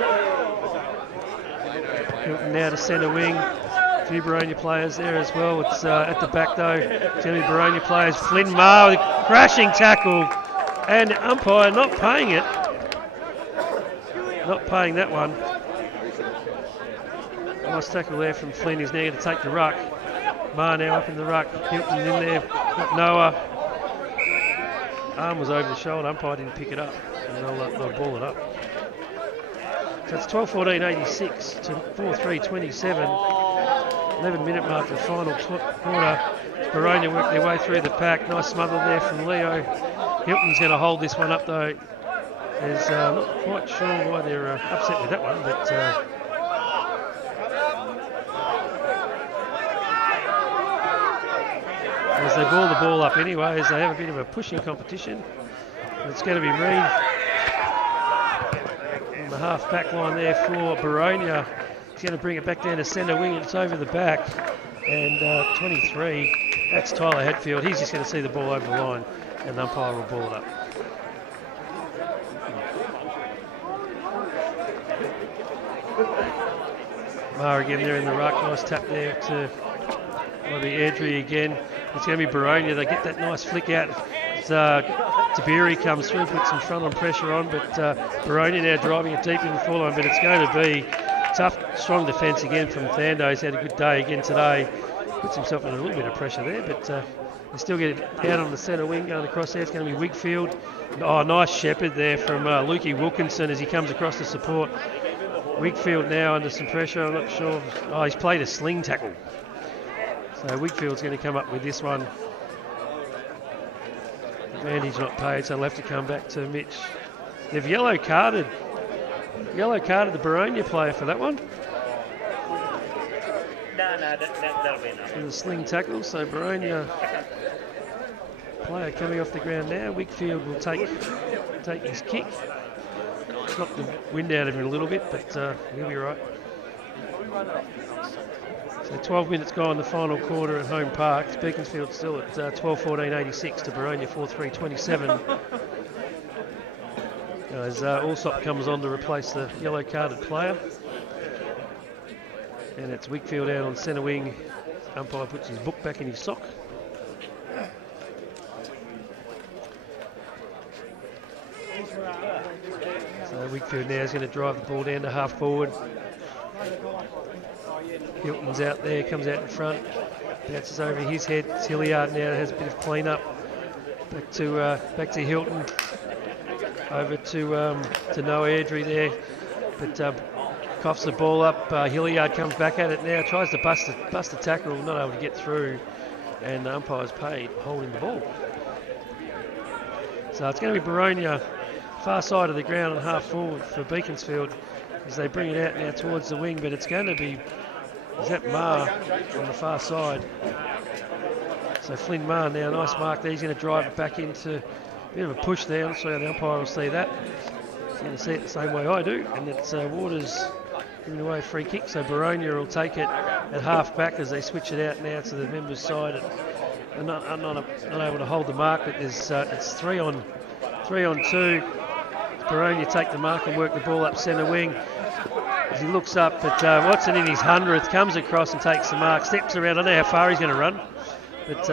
Hilton now to centre wing. A few Boronia players there as well. It's at the back though. It's going to be Boronia players. Flynn Marr with a crashing tackle. And the umpire not paying it. Not paying that one. Nice tackle there from Flynn. He's now going to take the ruck. Marr now up in the ruck. Hilton in there. Got Noah. Arm was over the shoulder. Umpire didn't pick it up. And they'll ball it up. So it's 12:14.86 to 4:3.27. 11-minute mark for the final quarter. Boronia work their way through the pack. Nice smother there from Leo. Hilton's going to hold this one up though. There's not quite sure why they're upset with that one, but as they ball the ball up anyways, they have a bit of a pushing competition. It's going to be Reid on the half back line there for Boronia. He's going to bring it back down to centre wing. It's over the back. And 23, that's Tyler Hadfield. He's just going to see the ball over the line and the umpire will ball it up. Marr again there in the ruck. Nice tap there to maybe Airdrie again. It's going to be Boronia. They get that nice flick out. Tabiri comes through, puts some front on pressure on, but Boronia now driving it deep in the full line. But it's going to be tough, strong defence again from Thando. He's had a good day again today. Puts himself under a little bit of pressure there, but they still get it out on the centre wing going across there. It's going to be Wigfield. Oh, nice shepherd there from Lukey Wilkinson as he comes across to support. Wigfield now under some pressure. I'm not sure. Oh, he's played a sling tackle. So Wigfield's going to come up with this one. Advantage not paid, so they'll have to come back to Mitch. They've yellow carded the Boronia player for that one. No, that'll be enough. For the sling tackle, so Boronia player coming off the ground now. Wigfield will take his kick. Knock the wind out of him a little bit, but he'll be right. So 12 minutes gone in the final quarter at home park. It's Beaconsfield still at 12:14.86 to Boronia 4:3.27. As Allsop comes on to replace the yellow carded player. And it's Wigfield out on centre wing. Umpire puts his book back in his sock. So Wigfield now is going to drive the ball down to half forward. Hilton's out there, comes out in front, bounces over his head. It's Hilliard now has a bit of clean up. Back to Hilton. Over to Noah Airdrie there, but coughs the ball up. Hilliard comes back at it now, tries to bust the tackle, not able to get through, and the umpire's paid holding the ball. So it's going to be Boronia, far side of the ground and half forward for Beaconsfield as they bring it out now towards the wing, but it's going to be Zap Marr on the far side. So Flynn Marr now, nice mark there. He's going to drive it back into a bit of a push there. I'm not sure how the umpire will see that. He's going to see it the same way I do, and it's Waters giving away a free kick. So Boronia will take it at half back as they switch it out now to the members' side. And not able to hold the mark, but there's it's 3 on 2. Boronia take the mark and work the ball up centre wing. As he looks up, but Watson in his 100th comes across and takes the mark, steps around. I don't know how far he's going to run, but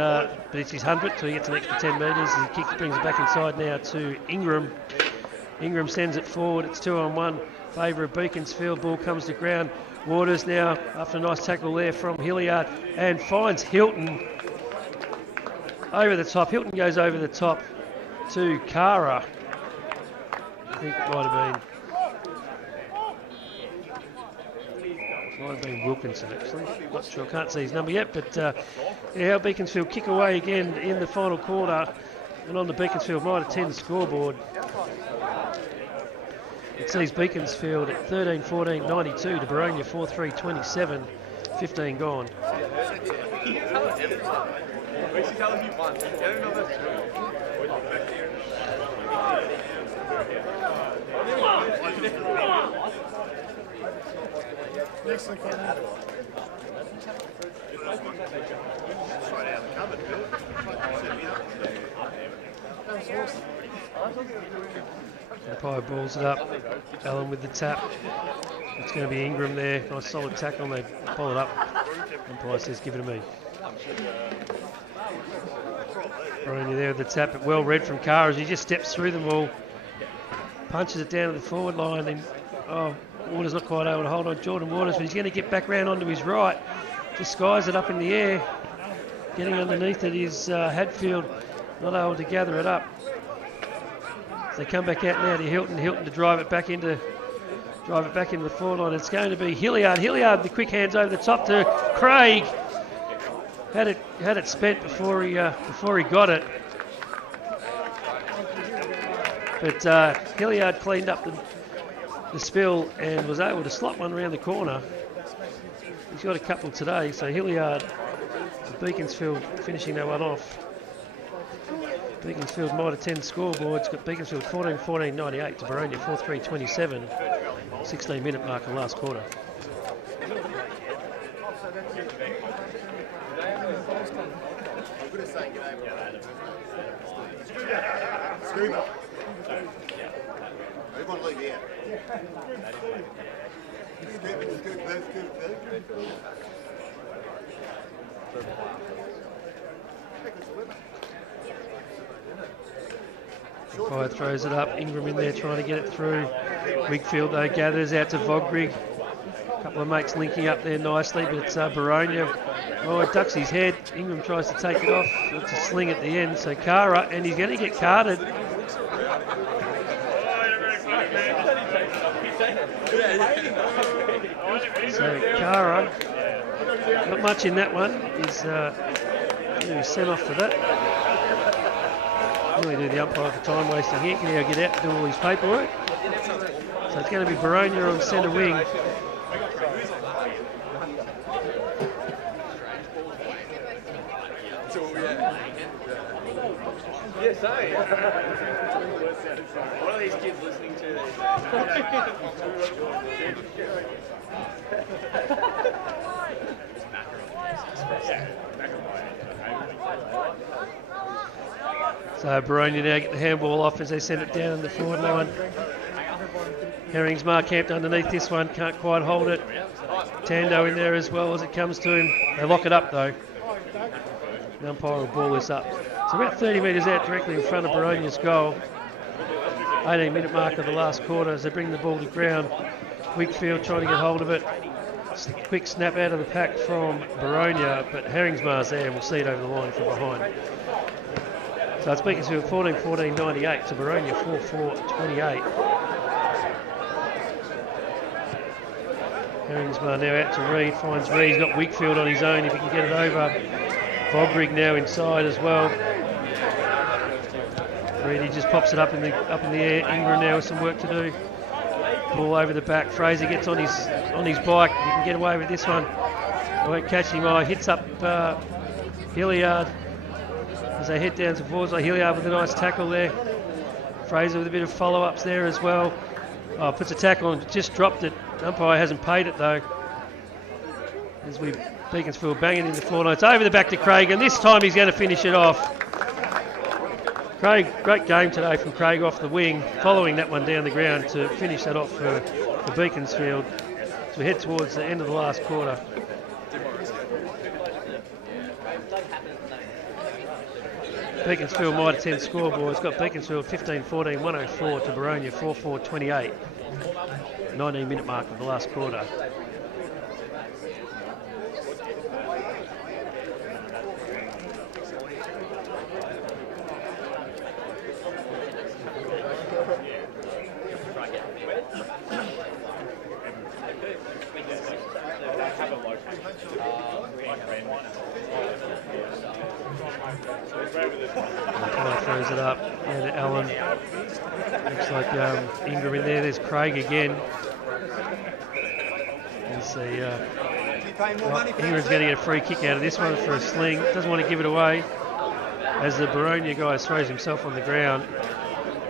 it's his 100th, so he gets an extra 10 metres. He kicks, brings it back inside now to Ingram. Ingram sends it forward. It's 2 on 1, favour of Beaconsfield. Ball comes to ground. Waters now, after a nice tackle there from Hilliard, and finds Hilton over the top. Hilton goes over the top to Kara. I think it might have been Wilkinson actually. Not sure, can't see his number yet, but yeah, Beaconsfield kick away again in the final quarter, and on the Beaconsfield -10 scoreboard. It sees Beaconsfield at 13-14-92 to Boronia 4-3-27, 15 gone. Umpire balls it up. Allen with the tap. It's going to be Ingram there. Nice solid tackle, and they pull it up. Umpire says, give it to me. Boronia there with the tap, but well read from Carr as he just steps through them all. Punches it down to the forward line, and Waters not quite able to hold on Jordan Waters, but he's going to get back round onto his right. Just skies it up in the air. Getting underneath it is Hadfield, not able to gather it up. So they come back out now to Hilton to drive it back into the forward line. It's going to be Hilliard. Hilliard, the quick hands over the top to Craig. Had it spent before he got it. But Hilliard cleaned up the spill and was able to slot one around the corner. He's got a couple today, so Hilliard, Beaconsfield finishing that one off. Beaconsfield might have 10 scoreboards, got Beaconsfield 14-98 to Boronia 4-3-27. 16-minute mark of last quarter. Fire throws it up, Ingram in there trying to get it through. Wigfield though gathers out to Vogrig. A couple of mates linking up there nicely, but it's Boronia. Oh, it ducks his head. Ingram tries to take it off. It's a sling at the end, so Cara, and he's going to get carded. So Cara, not much in that one. He's going to be sent off for that. Really do the umpire for time wasting here. Can now get out and do all his paperwork. So it's going to be Boronia on centre wing. Yes, what are these kids listening to these So Boronia now get the handball off as they send it down in the forward line. Herringsmar camped underneath this one, can't quite hold it. Tando in there as well as it comes to him. They lock it up though. The umpire will ball this up. It's about 30 metres out directly in front of Boronia's goal. 18-minute mark of the last quarter as they bring the ball to ground. Wigfield trying to get hold of it. Quick snap out of the pack from Boronia, but Herringsmar's there and we'll see it over the line from behind. So it's Beaconsfield 14-98 to Boronia 4-4-28. Herringsmar now out to Reid, finds Reid, he's got Wigfield on his own if he can get it over. Vogrig now inside as well. Reid, he just pops it up in the air. Ingram now with some work to do. Ball over the back. Fraser gets on his bike. He can get away with this one. I won't catch him. Hits up Hilliard as they head down towards Hilliard with a nice tackle there. Fraser with a bit of follow-ups there as well. Puts a tackle on, just dropped it. Umpire hasn't paid it though. As Beaconsfield banging in the forward line. It's over the back to Craig, and this time he's going to finish it off. Craig, great game today from Craig off the wing, following that one down the ground to finish that off for Beaconsfield. So we head towards the end of the last quarter. Beaconsfield might have 10 scoreboards. Got Beaconsfield 15-14, 104 to Boronia 4-4-28. 19-minute mark of the last quarter. Throws it up and Allen. Looks like Ingram in there. There's Craig again. You see, Ingram's going to get a free kick out of this one for a sling. Doesn't want to give it away. As the Boronia guy throws himself on the ground,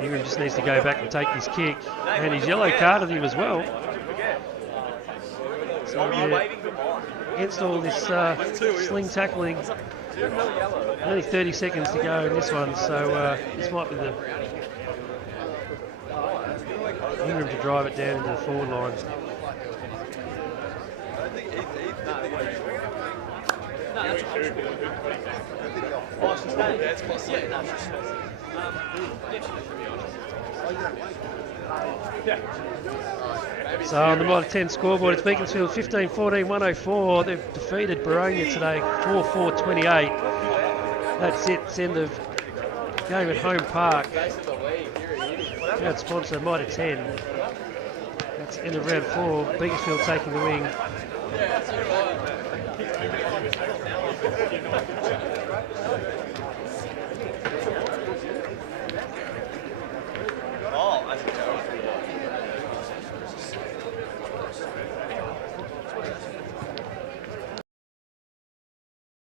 Ingram just needs to go back and take his kick. And he's yellow carded him as well. So against all this sling tackling, only 30 seconds to go in this one, so this might be the Ingram to drive it down into the forward line. No, that's fine. Oh, she's staying. Yeah, it's possible. Yeah, no, she's So on the Mitre 10 scoreboard, it's Beaconsfield 15-14, 104. They've defeated Boronia today, 4-4-28. That's it. It's end of game at Home Park. Proud sponsor, Mitre 10. That's end of round 4. Beaconsfield taking the wing.